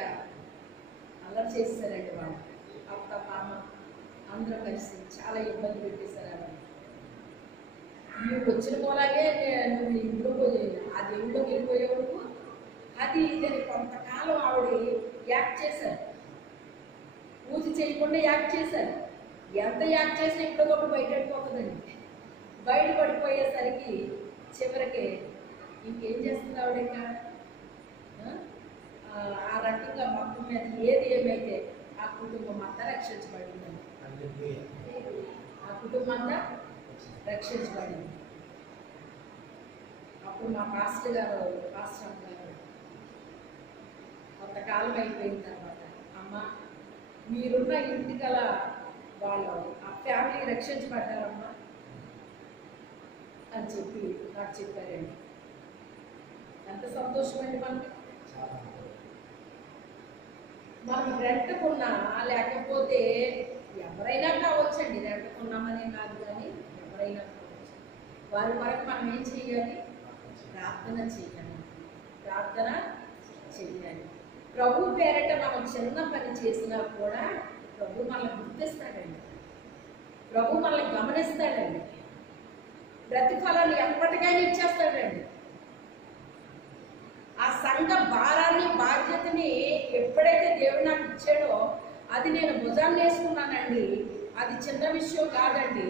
అల్లరి చేసేసారండి వాళ్ళు. అత్త మామ అందరూ కలిసి చాలా ఇబ్బంది పెట్టేశారు. ఆవిడ నువ్వు వచ్చిన పోలాగే నువ్వు ఇంట్లో ఆ దేవుళ్ళకి వెళ్ళిపోయే వరకు అది ఇదని కొంతకాలం ఆవిడ యాక్ట్ చేశారు. పూజ చేయకుండా యాక్ట్ చేశారు. ఎంత యాక్ట్ చేసినా ఇప్పటికప్పుడు బయటపడిపోతుందండి. బయటపడిపోయేసరికి చివరికి ఇంకేం చేస్తుంది ఆవిడ, ఇంకా ఆ రకంగా మొత్తం మీద ఏది ఏమైతే ఆ కుటుంబం అంతా రక్షించబడిందండి. ఆ కుటుంబం అంతా రక్షించబడింది. అప్పుడు మా పాస్టర్ గారు కొంతకాలం అయిపోయిన తర్వాత, అమ్మ మీరున్న ఇంటి గల వాళ్ళు ఆ ఫ్యామిలీ రక్షించబడ్డారమ్మా అని చెప్పి నాకు చెప్పారండి. ఎంత సంతోషమండి. మనం రెంట్కున్నా లేకపోతే ఎవరైనా కావచ్చండి, రెంట్కున్నామనే కాదు కానీ ఎవరైనా కావచ్చు. వారి వరకు మనం ఏం చేయాలి? ప్రార్థన చేయాలి. ప్రభు పేరట మనం చిన్న పని చేసినా కూడా ప్రభు మనల్ని గుర్తిస్తాడండి. ప్రభు మనల్ని గమనిస్తాడండి. ప్రతిఫలాన్ని ఎప్పటికైనా ఇచ్చేస్తాడండి. ఆ సంఘ భారాన్ని బాధ్యతని ఎప్పుడైతే దేవుడు నాకు ఇచ్చాడో అది నేను భుజాన్ని వేసుకున్నానండి. అది చిన్న విషయం కాదండి.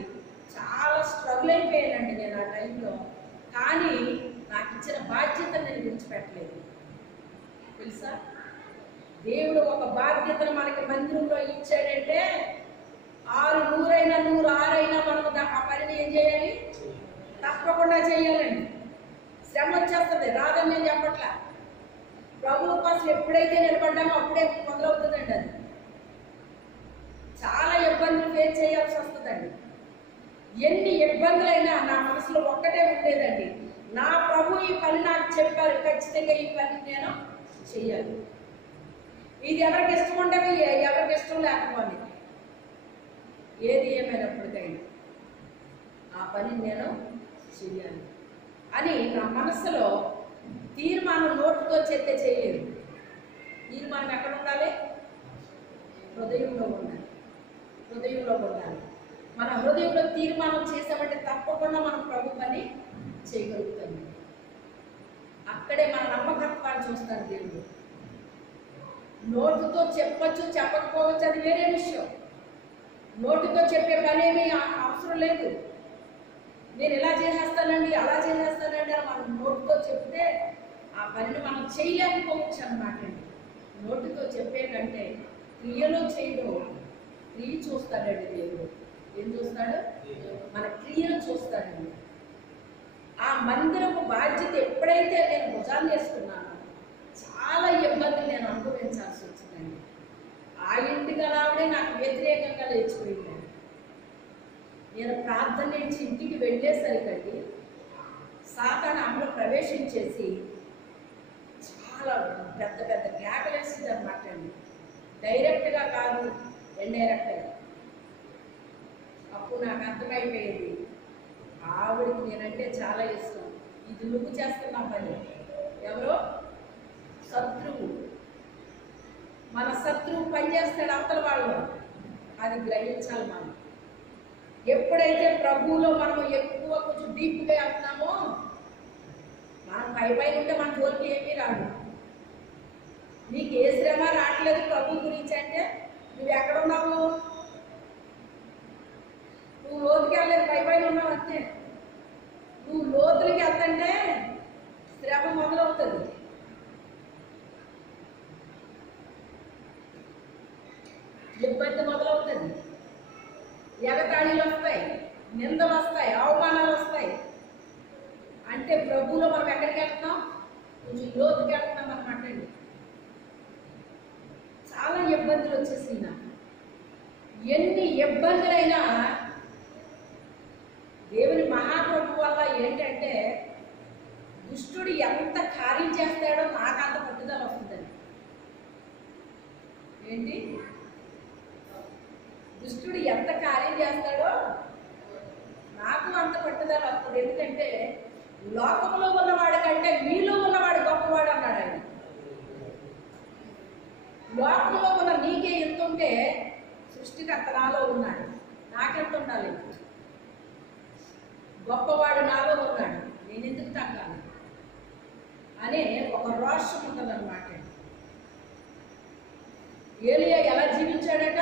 చాలా స్ట్రగుల్ అయిపోయానండి నేను ఆ టైంలో. కానీ నాకు ఇచ్చిన బాధ్యత నేను విడిచిపెట్టలేదు. తెలుసా, దేవుడు ఒక బాధ్యతను మనకి మందిరంలో ఇచ్చాడంటే 600 అయినా 106 అయినా మనము ఆ పనిని ఏం చేయాలి? తప్పకుండా చేయాలండి. శ్రమ వచ్చేస్తుంది, రాదని నేను చెప్పట్లా. ప్రభువు కోసం ఎప్పుడైతే నిలబడ్డామో అప్పుడే మొదలవుతుందండి. అది చాలా ఇబ్బందులు ఫేస్ చేయాల్సి వస్తుందండి. ఎన్ని ఇబ్బందులైనా నా మనసులో ఒక్కటే ఉండేదండి, నా ప్రభు ఈ పని నాకు చెప్పారు, ఖచ్చితంగా ఈ పని నేను చెయ్యాలి. ఇది ఎవరికి ఇష్టం ఉండదు, ఎవరికి ఇష్టం లేకపోతే ఏది ఏమైనప్పటికైనా ఆ పని నేను చెయ్యాలి అని నా మనసులో తీర్మానం నోటితో చెప్తే చేయలేదు. తీర్మానం ఎక్కడ ఉండాలి? హృదయంలో ఉండాలి. మన హృదయంలో తీర్మానం చేసామంటే తప్పకుండా మనం ప్రభు పని చేయగలుగుతాం. అక్కడే మన నమ్మకత్వాన్ని చూస్తాడు దేవుడు. నోటుతో చెప్పచ్చు, చెప్పకపోవచ్చు, అది వేరే విషయం. నోటితో చెప్పే పని ఏమీ అవసరం లేదు. నేను ఇలా చేసేస్తానండి, అలా చేసేస్తానండి అని మనం నోటితో చెప్తే ఆ పనిని మనం చేయలేకపోవచ్చు అన్నమాట అండి. నోటితో చెప్పే కంటే క్రియలో చేయడం, క్రియ చూస్తాడండి దేవుడు. ఏం చూస్తాడు? మన క్రియను చూస్తాడండి. ఆ మందిరపు బాధ్యత ఎప్పుడైతే నేను భుజాన్ని వేసుకున్నానో చాలా ఇబ్బందులు నేను అనుభవించాల్సి వచ్చిందండి. ఆ ఇంటి గలావిడే నాకు వ్యతిరేకంగా లేచిపోయిందండి. నేను ప్రార్థన నుంచి ఇంటికి వెళ్ళేసరికండి సాతాను ఆమెలో ప్రవేశించేసి చాలా పెద్ద కేకలేసింది అన్నమాట అండి. డైరెక్ట్గా కాదు, ఇండైరెక్ట్గా. అప్పుడు నాకు అర్థమైపోయేది, ఆవిడకి నేనంటే చాలా ఇష్టం, ఇది నువ్వు చేస్తున్న పని. ఎవరో శత్రువు, మన శత్రువు పనిచేస్తాడు అవతల వాళ్ళు, అది గ్రహించాలి మనం. ఎప్పుడైతే ప్రభువులో మనం ఎక్కువ కొంచెం డీప్గా వెళ్తున్నామో, మనం పై ఉంటే మన జోలికి ఏమీ రాదు. నీకు ఏ శ్రమ రావట్లేదు ప్రభు గురించి అంటే నువ్వు ఎక్కడున్నావు? నువ్వు లోతుకి వెళ్ళలేదు, పై ఉన్నావు అంతే. నువ్వు లోతులకి వెళ్తుంటే శ్రమ మొదలవుతుంది. ఇబ్బంది మొదలవుతుంది, ఎగతాళీలు వస్తాయి, నిందలు వస్తాయి, అవమానాలు వస్తాయి. అంటే ప్రభువులో మనం ఎక్కడికి వెళ్తున్నాం? కొంచెం లోతుకి వెళ్తున్నాం అనమాట అండి. చాలా ఇబ్బందులు వచ్చేసి నాకు. ఎన్ని ఇబ్బందులైనా దేవుని మహాప్రభు వల్ల ఏంటంటే దుష్టుడు ఎంత కార్యం చేస్తాడో నాకు అంత పట్టుదల వస్తుందండి. ఏంటి? దుష్టుడు ఎంత కార్యం చేస్తాడో నాకు అంత పట్టుదల వస్తుంది. ఎందుకంటే లోకంలో ఉన్నవాడి కంటే మీలో ఉన్నవాడు గొప్పవాడు అన్నాడు ఆయన. లోకంలో ఉన్న నీకే ఎంత ఉంటే సృష్టికర్త నాలో ఉన్నాడు, నాకెంత ఉండాలి? గొప్పవాడు నాలో ఉన్నాడు, నేను ఎందుకు తగ్గాలి అనే ఒక రోషం ఉంటుంది అనమాట. ఏలియా ఎలా జీవించాడట?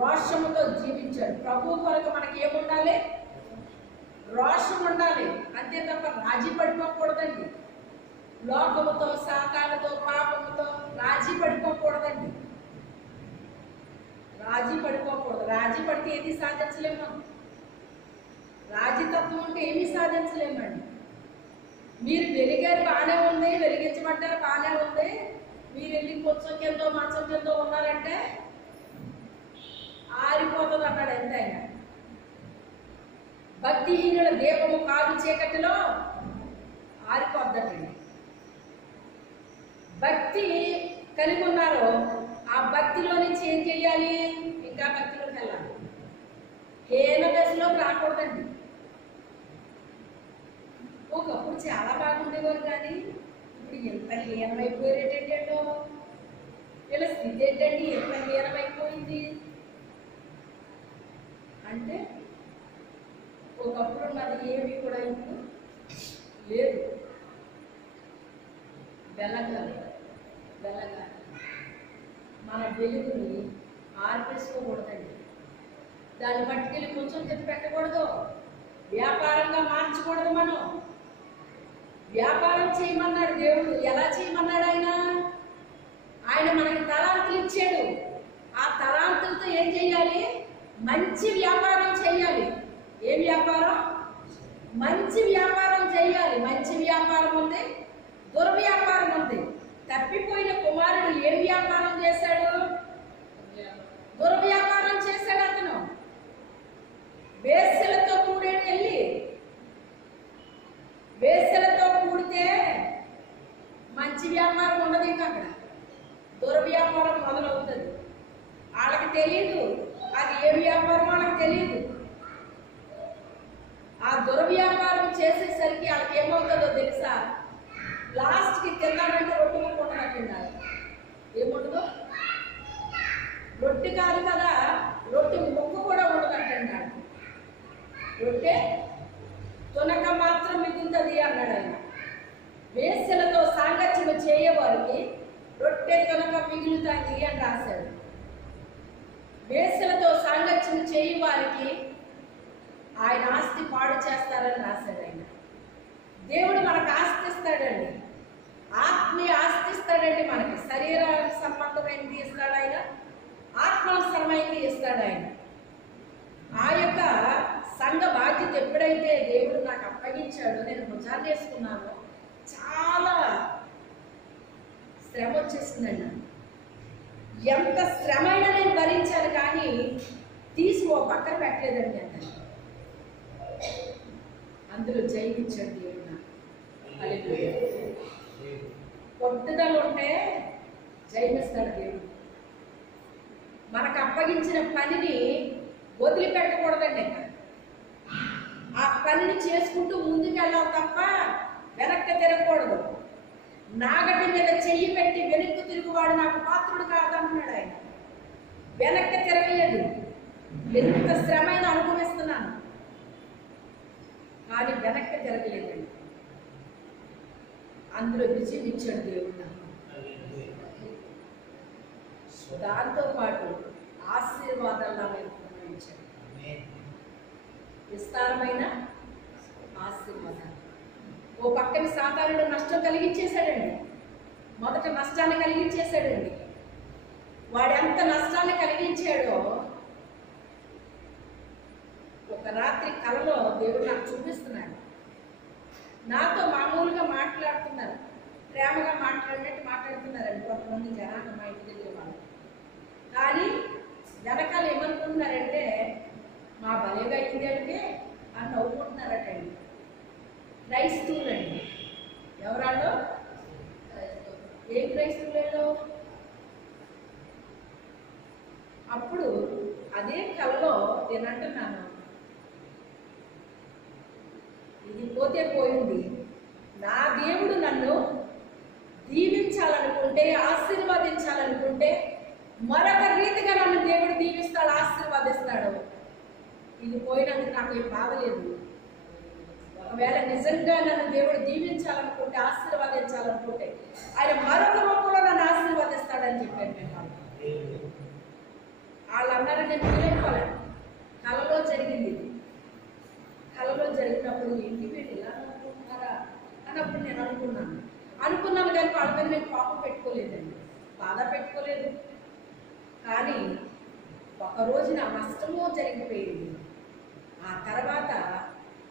రోషముతో జీవించాడు. ప్రభు కొరకు మనకి ఏముండాలి? రోషం ఉండాలి, అంతే తప్ప రాజీ పడిపోకూడదండి. లోకముతో, సాతానుతో, పాపముతో రాజీ పడిపోకూడదండి. రాజీ పడిపోకూడదు. రాజీ పడితే ఏది సాధించలేము. రాజీతత్వం ఉంటే ఏమీ సాధించలేమండి. మీరు వెలిగారు బాగానే ఉంది, వెలిగించమంటారు బాగానే ఉంది, మీరు వెళ్ళి కొంచెం కిందో మంచం కిందో ఉన్నారంటే ఆరిపోతుంది అన్నాడు ఎంత ఆయన. భక్తిహీనుల దీపము కారు చీకటిలో ఆరిపోద్దటండి. భక్తి కలిగి ఉన్నారో ఆ భక్తిలో నుంచి ఏం చేయాలి? ఇంకా భక్తిలోకి వెళ్ళాలి. హీన దశలోకి రాకూడదండి. ఒకప్పుడు చాలా బాగుండేవారు, కానీ ఇప్పుడు ఎంత హీనమైపోయారేటండి అంటో. వీళ్ళ స్థితి ఏంటండి ఎంత హీనమైపోయింది అంటే ఒకప్పుడు ఉన్నది ఏమీ కూడా ఇప్పుడు లేదు. వెలగాలి, వెలగాలి. మన వెలుగుని ఆర్పేసుకోకూడదండి. దాన్ని పట్టుకెళ్ళి కొంచెం తెప్పి పెట్టకూడదు. వ్యాపారంగా మార్చకూడదు. మనం వ్యాపారం చేయమన్నాడు దేవుడు. ఎలా చేయమన్నాడు ఆయన? ఆయన మనకి తలాంతులు ఇచ్చాడు. ఆ తలాంతులతో ఏం చేయాలి? మంచి వ్యాపారం చేయాలి. ఏం వ్యాపారం? మంచి వ్యాపారం చేయాలి. మంచి వ్యాపారం ఉంది, దుర్వ్యాపారం ఉంది. తప్పిపోయిన కుమారుడు ఏం వ్యాపారం చేశాడు? దుర్వ్యాపారం చేశాడు. అతను వేశ్యలతో కూడాడు. వెళ్ళి వేశ్యలతో కూడితే మంచి వ్యాపారం ఉండదు, ఇంకా అక్కడ దుర్వ్యాపారం మొదలవుతుంది. వాళ్ళకి తెలియదు అది ఏ వ్యాపారం, వాళ్ళకి తెలియదు. ఆ దుర్వ్యాపారం చేసేసరికి వాళ్ళకి ఏమవుతుందో తెలుసా? లాస్ట్కి తిన్నాడంటే రొట్టె ముక్క ఉండదంటున్నారు. ఏముండదు? రొట్టె కాదు కదా, రొట్టె ముక్క కూడా ఉండదంటున్నాడు. రొట్టె తునక మాత్రం మిగులుతుంది అన్నాడు ఆయన. వేశ్యలతో సాంగత్యం చేయవారికి రొట్టె తునక మిగులుతుంది అని రాశాడు. వేశ్యలతో సాంగత్యం చేయి వారికి ఆయన ఆస్తి పాడు చేస్తారని రాశాడు ఆయన. దేవుడు మనకు ఆస్తి ఇస్తాడండి, ఆత్మీయ ఆస్తి ఇస్తాడండి. మనకి శరీర సంబంధమైనది ఇస్తాడు ఆయన, ఆత్మావసరమైనది ఇస్తాడు ఆయన. ఆ యొక్క సంఘ బాధ్యత ఎప్పుడైతే దేవుడు నాకు అప్పగించాడో, నేను భుజాన్ని వేసుకున్నానో, చాలా శ్రమ వచ్చేసిందండి. ఎంత శ్రమ అయినా నేను భరించాను, కానీ తీసి ఓ పక్కన పెట్టలేదండి. అంటే అందులో జయించాడు దేవుడు నాకు. హల్లెలూయా. పట్టుదల ఉంటే జయమిస్తాడు దేవుడు. మనకు అప్పగించిన పనిని వదిలిపెట్టకూడదండి. ఆ పనిని చేసుకుంటూ ముందుకు వెళ్ళాలి తప్ప వెనక్కి తిరగకూడదు. నాగటి మీద చెయ్యి పెట్టి వెనక్కి తిరుగువాడు నాకు పాత్రుడు కాదంటున్నాడు ఆయన. వెనక్కి తిరగలేదు. ఎంత శ్రమైన అనుభవిస్తున్నాను కానీ వెనక్కి తిరగలేదండి. అందులో విజయం ఇచ్చాడు దేవుడు. దాంతో పాటు ఆశీర్వాదాలు నా మీద ఇచ్చాడు. విస్తారమైన ఆశీర్వాదాలు. ఓ పక్కన సాతానుడు నష్టం కలిగించేశాడండి. మొదట నష్టాన్ని కలిగించేశాడండి. వాడు ఎంత నష్టాన్ని కలిగించాడో ఒక రాత్రి కలలో దేవుడు నాకు చూపిస్తున్నాడు. నాతో మామూలుగా మాట్లాడుతున్నారు, ప్రేమగా మాట్లాడినట్టు మాట్లాడుతున్నారండి కొంతమంది జనాలు మా ఇంటి దగ్గర వాళ్ళు. కానీ వెనకాల ఏమనుకుంటున్నారంటే మా భలేగా అయింది అంటే అని నవ్వుకుంటున్నారటండి. క్రైస్తవులండి. ఎవరాళ్ళు? ఏ క్రైస్తవులలో? అప్పుడు అదే కలలో నేను అంటున్నాను, ఇది పోతే పోయింది. నా దేవుడు నన్ను దీవించాలనుకుంటే, ఆశీర్వదించాలనుకుంటే మరొక రీతిగా నన్ను దేవుడు దీవిస్తాడు, ఆశీర్వదిస్తాడు. ఇది పోయినందుకు నాకు ఏం బాధ లేదు. ఒకవేళ నిజంగా నన్ను దేవుడు దీవించాలనుకుంటే, ఆశీర్వదించాలనుకుంటే ఆయన మరొక రూపంలో నన్ను ఆశీర్వదిస్తాడని చెప్పాను నేను. వాళ్ళు అన్నారు, నేను తెలియకపోలేదు. కలలో జరిగింది. కలలో జరిగినప్పుడు ఏంటి వీళ్ళు ఇలా అనుకుంటున్నారా అన్నప్పుడు నేను అనుకున్నాను కానీ వాళ్ళ మీద నేను కోపం పెట్టుకోలేదండి, బాధ పెట్టుకోలేదు. కానీ ఒకరోజు నా నష్టమో జరిగిపోయింది. ఆ తర్వాత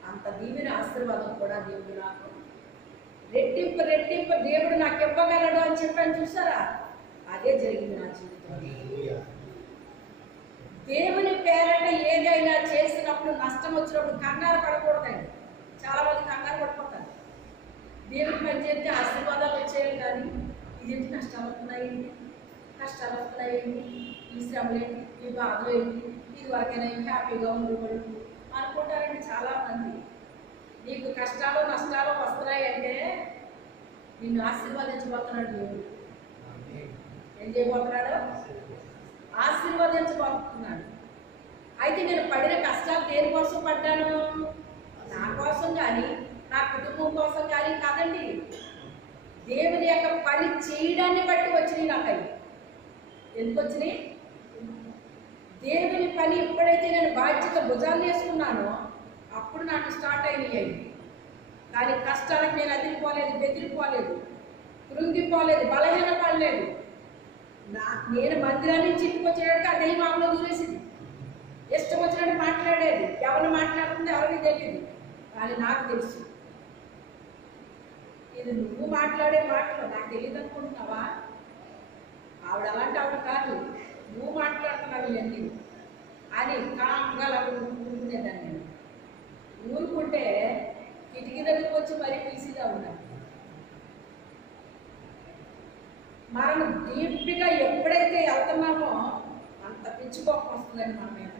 అంత దీవెన ఆశీర్వాదం కూడా దేవుడు నాకు రెట్టింపు దేవుడు నాకు ఇవ్వగలడు అని చెప్పాను చూసారా, అదే జరిగింది నా జీవితంలో. దేవుని పేరట ఏదైనా చేసినప్పుడు నష్టం వచ్చినప్పుడు కంగారు పడకూడదండి. చాలా మంది కంగారు పడిపోతారు. దేవుని పని చేస్తే ఆశీర్వాదాలు వచ్చేయాలి కానీ ఇదేంటి కష్టాలు వస్తున్నాయండి, ఈ శ్రమలు ఏంటి, ఈ బాధలు ఏంటి, ఇది వరకైనా హ్యాపీగా ఉండేవాళ్ళు అనుకుంటారండి చాలామంది. నీకు కష్టాలు నష్టాలు వస్తున్నాయి అంటే నిన్ను ఆశీర్వదించబోతున్నాడు దేవుడు. ఏం చేయబోతున్నాడు? ఆశీర్వదించబోతున్నాడు. అయితే నేను పడిన కష్టాలు దేనికోసం పడ్డాను? నా కోసం కానీ నా కుటుంబం కోసం కానీ కాదండి. దేవుని యొక్క పని చేయడాన్ని బట్టి వచ్చినాయి నాకు. అవి ఎందుకు వచ్చినాయి? దేవుని పని ఎప్పుడైతే నేను బాధ్యత భుజాలు వేసుకున్నానో అప్పుడు నాకు స్టార్ట్ అయినాయి అవి. కానీ కష్టాలకు నేను అదిరిపోలేదు, బెదిరిపోలేదు, కృంగిపోలేదు, బలహీన పడలేదు. నేను మందిరాన్ని నుంచి ఇంటికి వచ్చేటప్పుడు అదే మామూలు దూరేసింది. ఇష్టం వచ్చినట్టు మాట్లాడేది. ఎవరు మాట్లాడుతుందో ఎవరికి తెలియదు, కానీ నాకు తెలుసు. ఇది నువ్వు మాట్లాడే మాటలు నాకు తెలియదు అనుకుంటున్నావా? ఆవిడ అలాంటి ఆవిడ కాదు, నువ్వు మాట్లాడుతున్నావు ఇవన్నీ అని కామ్గా ఊరుకునేదాన్ని. నేను ఊరుకుంటే కిటికీ దగ్గరకు వచ్చి మరీ పిలిచిదా ఉన్నాను. మనం డీప్గా ఎప్పుడైతే వెళ్తున్నామో అంత పిచ్చి కోపం వస్తుందండి మన మీద.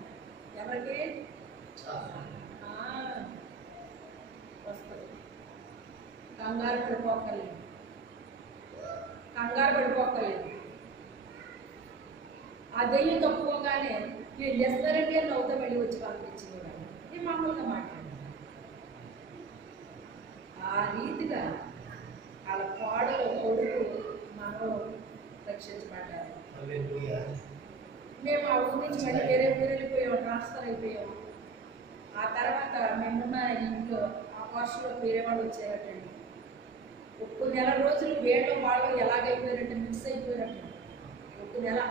ఎవరికి వస్తుంది? కంగారు పడిపోక్కర్లేదు. ఆ దెయ్యం తప్పుకోగానే నేను చేస్తారండి అని నవ్వుతా వెళ్ళి వచ్చి పంపించింది. నేను మామూలుగా మాట్లాడాను. ఆ రీతిగా వాళ్ళ కోడలు కొడుకు మనం రక్షించబడ్డారు. మేము ఆ ఊరి నుంచి మళ్ళీ వేరే ఊరు వెళ్ళిపోయాము, ట్రాన్స్ఫర్ అయిపోయాము. ఆ తర్వాత మేమున్న ఇంట్లో ఆ వర్షంలో వేరే వాళ్ళు వచ్చారటండి. ఒక్క నెల రోజులు వేళ్ళు వాళ్ళు ఎలాగైపోయారంటే మిక్స్ అయిపోయారట. ఒక్క నెల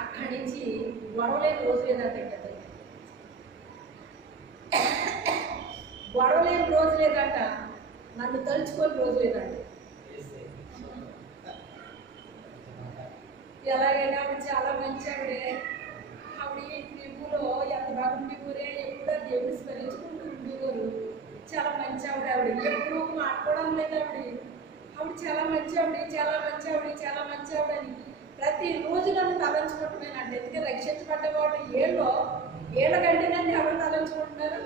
అక్కడి నుంచి గొడవలేని రోజు లేదంటే గొడవలేని రోజు లేదంట, నన్ను తలుచుకొని రోజు లేదంట. ఎలాగైనా ఆవిడ చాలా మంచి ఆవిడే. ఆవిడ ఈ ఊళ్ళో ఎంత బాగుండి ఊరే ఎప్పుడో దేవుడిని స్మరించుకుంటూ ఉండేవారు. చాలా మంచి ఆవిడ. ఎప్పుడు మాట్లాడడం లేదు ఆవిడ చాలా మంచి ఆవిడ అని ప్రతి రోజు నన్ను తలంచుకుంటున్నాను. ఎందుకంటే రక్షించబడ్డ వాళ్ళు ఏళ్ళ కంటే నన్ను ఎవరు తలంచుకుంటున్నారు?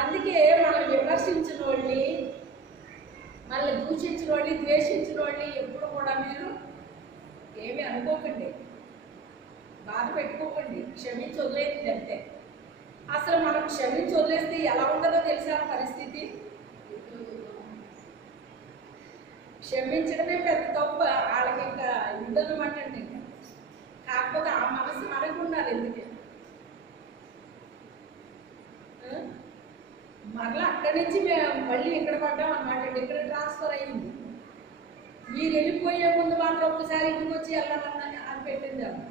అందుకే మనల్ని విమర్శించిన వాళ్ళని, మనల్ని దూషించిన వాళ్ళని, ద్వేషించిన వాళ్ళని ఎప్పుడు కూడా మీరు ఏమి అనుకోకండి, బాధ పెట్టుకోకండి, క్షమించి వదిలేయండి అంతే. అసలు మనం క్షమించి వదిలేస్తే ఎలా ఉంటుందో తెలుసా పరిస్థితి? క్షమించడమే పెద్ద తప్పు. వాళ్ళకి ఇంకా ఇదన్నమాట అండి. కాకపోతే ఆ మనసు మనకు ఉండాలి. ఎందుకే మరలా అక్కడి నుంచి మేము మళ్ళీ ఇక్కడ పడ్డాం అన్నమాట. ఇక్కడ ట్రాన్స్ఫర్ అయ్యింది. మీరు వెళ్ళిపోయే ముందు మాత్రం ఒక్కసారి ఇంటికి వచ్చి వెళ్ళాలన్నా అని పెట్టింది అన్న.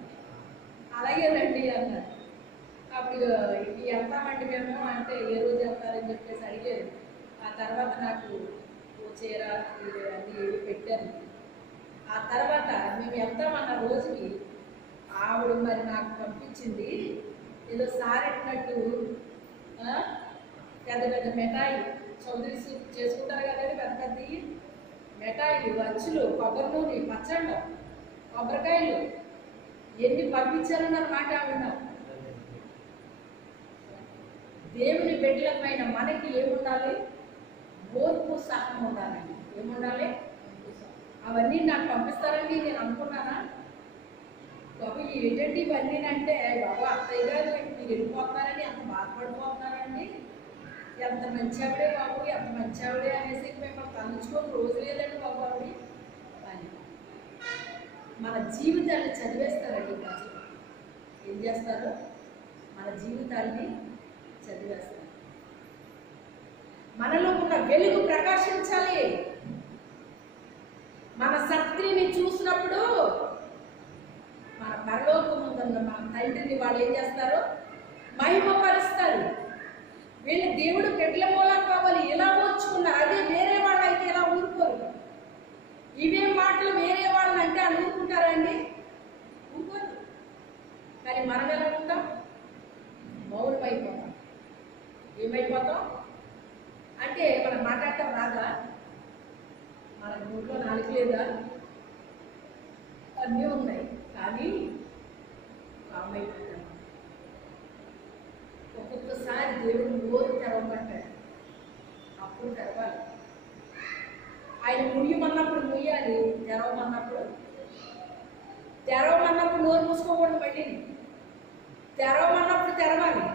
అలాగే రండి అన్నారు. అప్పుడు వెళ్తామండి మేము అంటే ఏ రోజు వెళ్తారని చెప్పేసి అడిగారు. ఆ తర్వాత నాకు చీర అన్నీ పెట్టారు. ఆ తర్వాత మేము వెళ్తామన్న రోజుకి ఆవిడ మరి నాకు పంపించింది ఏదో సారెట్టినట్టు పెద్ద పెద్ద మిఠాయి, చౌదరి సూప్ చేసుకుంటారు కదండి, పెద్ద పెద్ద మిఠాయిలు, అచ్చులు, కొబ్బరి నూనె, పచ్చళ్ళు, కొబ్బరికాయలు ఎన్ని పంపించారన్నమాట ఆవిడ. దేవుని బిడ్డలపైన మనకి ఏముండాలి? ఓర్పు సహనం ఉండాలండి. ఏముండాలి? అవన్నీ నాకు పంపిస్తారండి నేను అనుకున్నానా? బాబు ఏంటండి ఇవన్నీ అంటే, బాబు అత్తయ్య గారు మీరు వెళ్ళిపోతున్నారని ఎంత బాధపడిపోతున్నారండి, ఎంత మంచి ఆవిడే బాబు, ఎంత మంచి ఆవిడే అనేసి మిమ్మల్ని తలుచుకొని రోజు లేదండి బాబు ఆవిడ అని. మన జీవితాన్ని చదివేస్తారండి ప్రజలు. ఏం చేస్తారు? మన జీవితాన్ని చదివేస్తారు. మనలో ఉన్న వెలుగు ప్రకాశించాలి. మన శక్తిని చూసినప్పుడు మన పరలోకముందున్న మన తండ్రిని వాళ్ళు ఏం చేస్తారు? మహిమపరుస్తారు. వీళ్ళు దేవుడు బిడ్డల మూలం కావాలి ఇలా ఓర్చుకున్నారు. అదే వేరే వాళ్ళు అయితే ఇలా ఊరుకోరు. ఇవే మాటలు వేరే వాళ్ళని అంటే అని ఊరుకుంటారా అండి? ఊరుకోరు. కానీ మనం ఎలా ఉంటాం? మౌనమైపోతాం. ఏమైపోతాం అంటే మనం మాట్లాడటం రాదా? మన నోట్లో నాలుగు లేదా? అన్నీ ఉన్నాయి కానీ కామైపోతాం. ఒక్కొక్కసారి దేవుడు నోరు తెరవమంటాడు, అప్పుడు తెరవాలి. ఆయన ముయ్యమన్నప్పుడు ముయ్యాలి, తెరవమన్నప్పుడు నోరు మూసుకోకూడదు. మళ్ళీ తెరవమన్నప్పుడు తెరవాలి.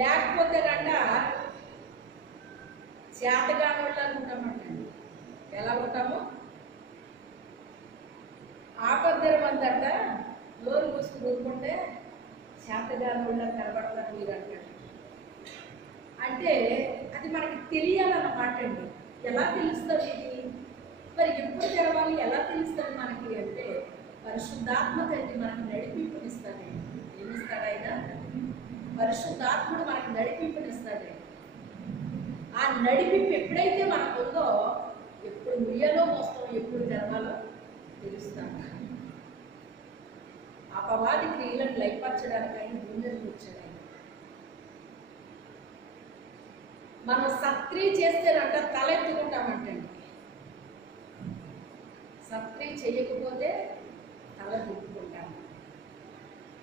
లేకపోతే రంట చేతగాని వాళ్ళు అనుకుంటామంటండి. ఎలా ఉంటాము? ఆపద్దరమందంట నోరు మూసుకుని ఊరుకుంటే చేతగాని వాళ్ళు కనబడతారు మీరు అంటాడు. అంటే అది మనకి తెలియాలన్నమాట అండి. ఎలా తెలుస్తుంది ఇది? మరి ఎప్పుడు తెరవాలి? ఎలా తెలుస్తుంది మనకి అంటే పరిశుద్ధాత్మ తండ్రి మనకు నడిపింపునిస్తాడండి. ఏమిస్తాడు ఆయన? పరిశుద్ధాత్ముడు మనకు నడిపింపునిస్తాడండి. ఆ నడిపింపు ఎప్పుడైతే మనకు ఉందో ఎప్పుడు ముయ్యలో మోస్తాం, ఎప్పుడు తెరవాలో తెలుస్తాం. అపవాది క్రియలను లయపరచడానికి ఆయన భూమి మీద కూర్చోడు. మనం సత్క్రియ చేస్తేనంట తలెత్తుకుంటామంటండి. సత్క్రియ చేయకపోతే తల తిప్పుకుంటాము.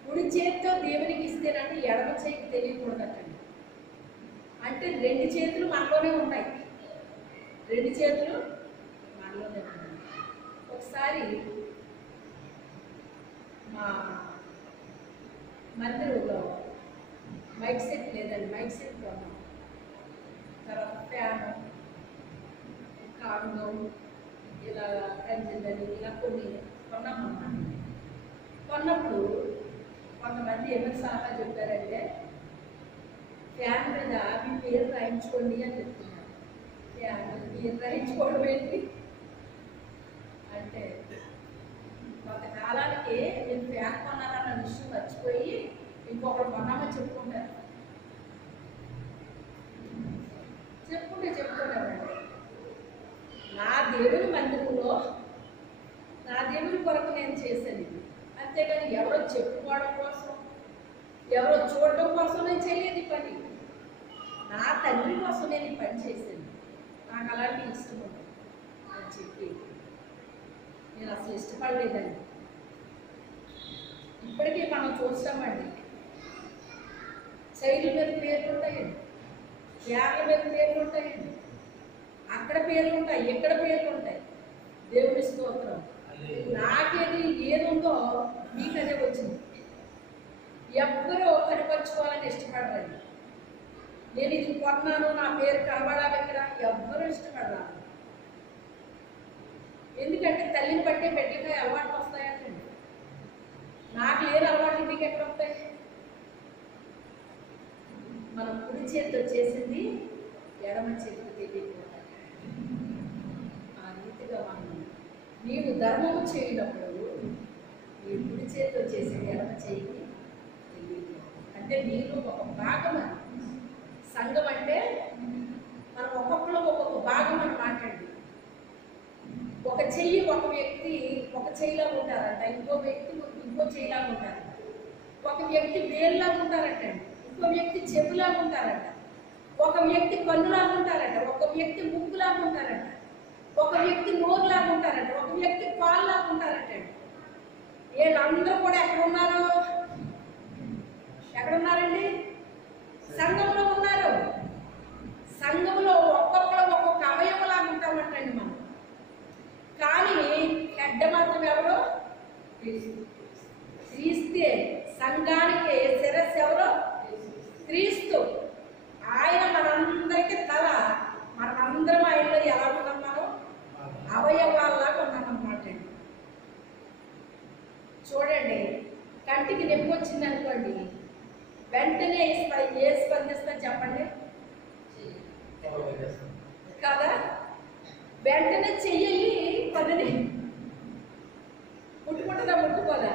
కుడి చేతితో దేవునికి ఇస్తేనంటే ఎడమ చేతికి తెలియకూడదటండి. అంటే రెండు చేతులు మనలోనే ఉన్నాయి. రెండు చేతులు మనలోనే ఉన్నాయి. ఒకసారి మా మందిరంలో మైక్ సెట్ లేదండి, మైక్ సెట్ కొన్నాం. తర్వాత ఫ్యాను, కాండం, ఇలా కంచెలని ఇలా కొన్ని కొన్నామన్నమాట. కొన్నప్పుడు కొంతమంది ఏమైనా సలహా చెప్పారంటే ఫ్యాన్ మీద మీ పేరు రాయించుకోండి అని చెప్తున్నారు. ఫ్యాన్ మీద పేరు రాయించుకోవడం ఏంటి అంటే కొంతకాలానికి నేను ఫ్యాన్ కొన్నానన్న విషయం మర్చిపోయి ఇంకొకరు కొన్నామని చెప్పుకుంటారు. చెప్పుకున్నానండి. నా దేవుని మందిరంలో నా దేవుని కొరకు నేను చేశాను ఇది. అంతేగాని ఎవరో చెప్పుకోవడం కోసం, ఎవరో చూడటం కోసం నేను చేయలేదు ఈ పని. నా తండ్రి కోసం నేను ఈ పని చేశాను. నాకు అలాంటి ఇష్టం ఉంటుంది అని చెప్పి నేను అసలు ఇష్టపడలేదండి. ఇప్పటికీ మనం చూస్తామండి, శైలి మీద పేర్లు ఉంటాయండి, పేర్ల మీద పేర్లు ఉంటాయండి, అక్కడ పేర్లు ఉంటాయి, ఇక్కడ పేర్లు ఉంటాయి. దేవుని స్తోత్రం. నాకేది ఏది ఉందో మీకు అదే వచ్చింది. ఎవ్వరూ కనిపరుచుకోవాలని ఇష్టపడరండి. నేను ఇది కొన్నాను, నా పేరు కనబడాలి ఇక్కడ, ఎవ్వరూ ఇష్టపడరా. ఎందుకంటే తల్లిని బట్టి బిడ్డలకి అలవాట్లు వస్తాయంటండి. నాకు లేని అలవాట్లు మీకు ఎక్కడ వస్తాయి? మనం కుడి చేతితో చేసింది ఎడమ చేతితో తెలియకుండా, ఆ రీతిగా మనం నీవు ధర్మము చేయనప్పుడు నీ కుడి చేతితో చేసింది ఎడమ చేయికి తెలియదు. అంటే నీలో ఒక భాగం అని. సంఘం అంటే మనం ఒక్కొక్కరు ఒక్కొక్క భాగం అని మాట్లాడి, ఒక చెయ్యి ఒక వ్యక్తి ఒక చెయ్యిలా ఉంటారంట, ఇంకో వ్యక్తి ఇంకో చెయ్యిలా ఉంటారు, ఒక వ్యక్తి వేలులాగా ఉంటారంట, ఇంకో వ్యక్తి చెవులాగా ఉంటారంట, ఒక వ్యక్తి కన్నులాగా ఉంటారంట, ఒక వ్యక్తి ముక్కులాగా ఉంటారంట, ఒక వ్యక్తి నోరులాగా ఉంటారంట, ఒక వ్యక్తి కాళ్ళలాగా ఉంటారంట. వీళ్ళందరూ కూడా ఎక్కడున్నారు? ఎక్కడున్నారండి? సంఘంలో ఉన్నారు. సంఘంలో ఒక్కొక్కరు ఒక్కొక్క అవయవలాగా ఉంటామంటండి మనం. కానీ హెడ్ మాత్రం ఎవరు? క్రీస్తే. సంఘానికి శిరస్సు ఎవరు? క్రీస్తు. ఆయన మనందరికీ తల. మనమందరం ఆయనలో ఎలా ఉన్నాం? మనం అవయవాల్లాగా ఉన్నామన్నమాట. చూడండి, కంటికి నొప్పి వచ్చింది అనుకోండి, వెంటనే ఏ స్పందిస్తా చెప్పండి కదా? వెంటనే చెయ్యాలి పదని ముట్టుకుంటుందా? ముట్టుకోదా?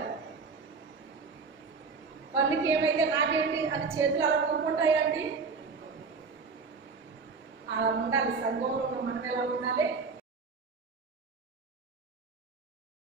పన్నుకి ఏమైతే నాకేంటి అది చేతులు అలా ఊరుకుంటాయా అండి? అలా ఉండాలి. సంఘంలో ఉన్న మనం ఎలా ఉండాలి?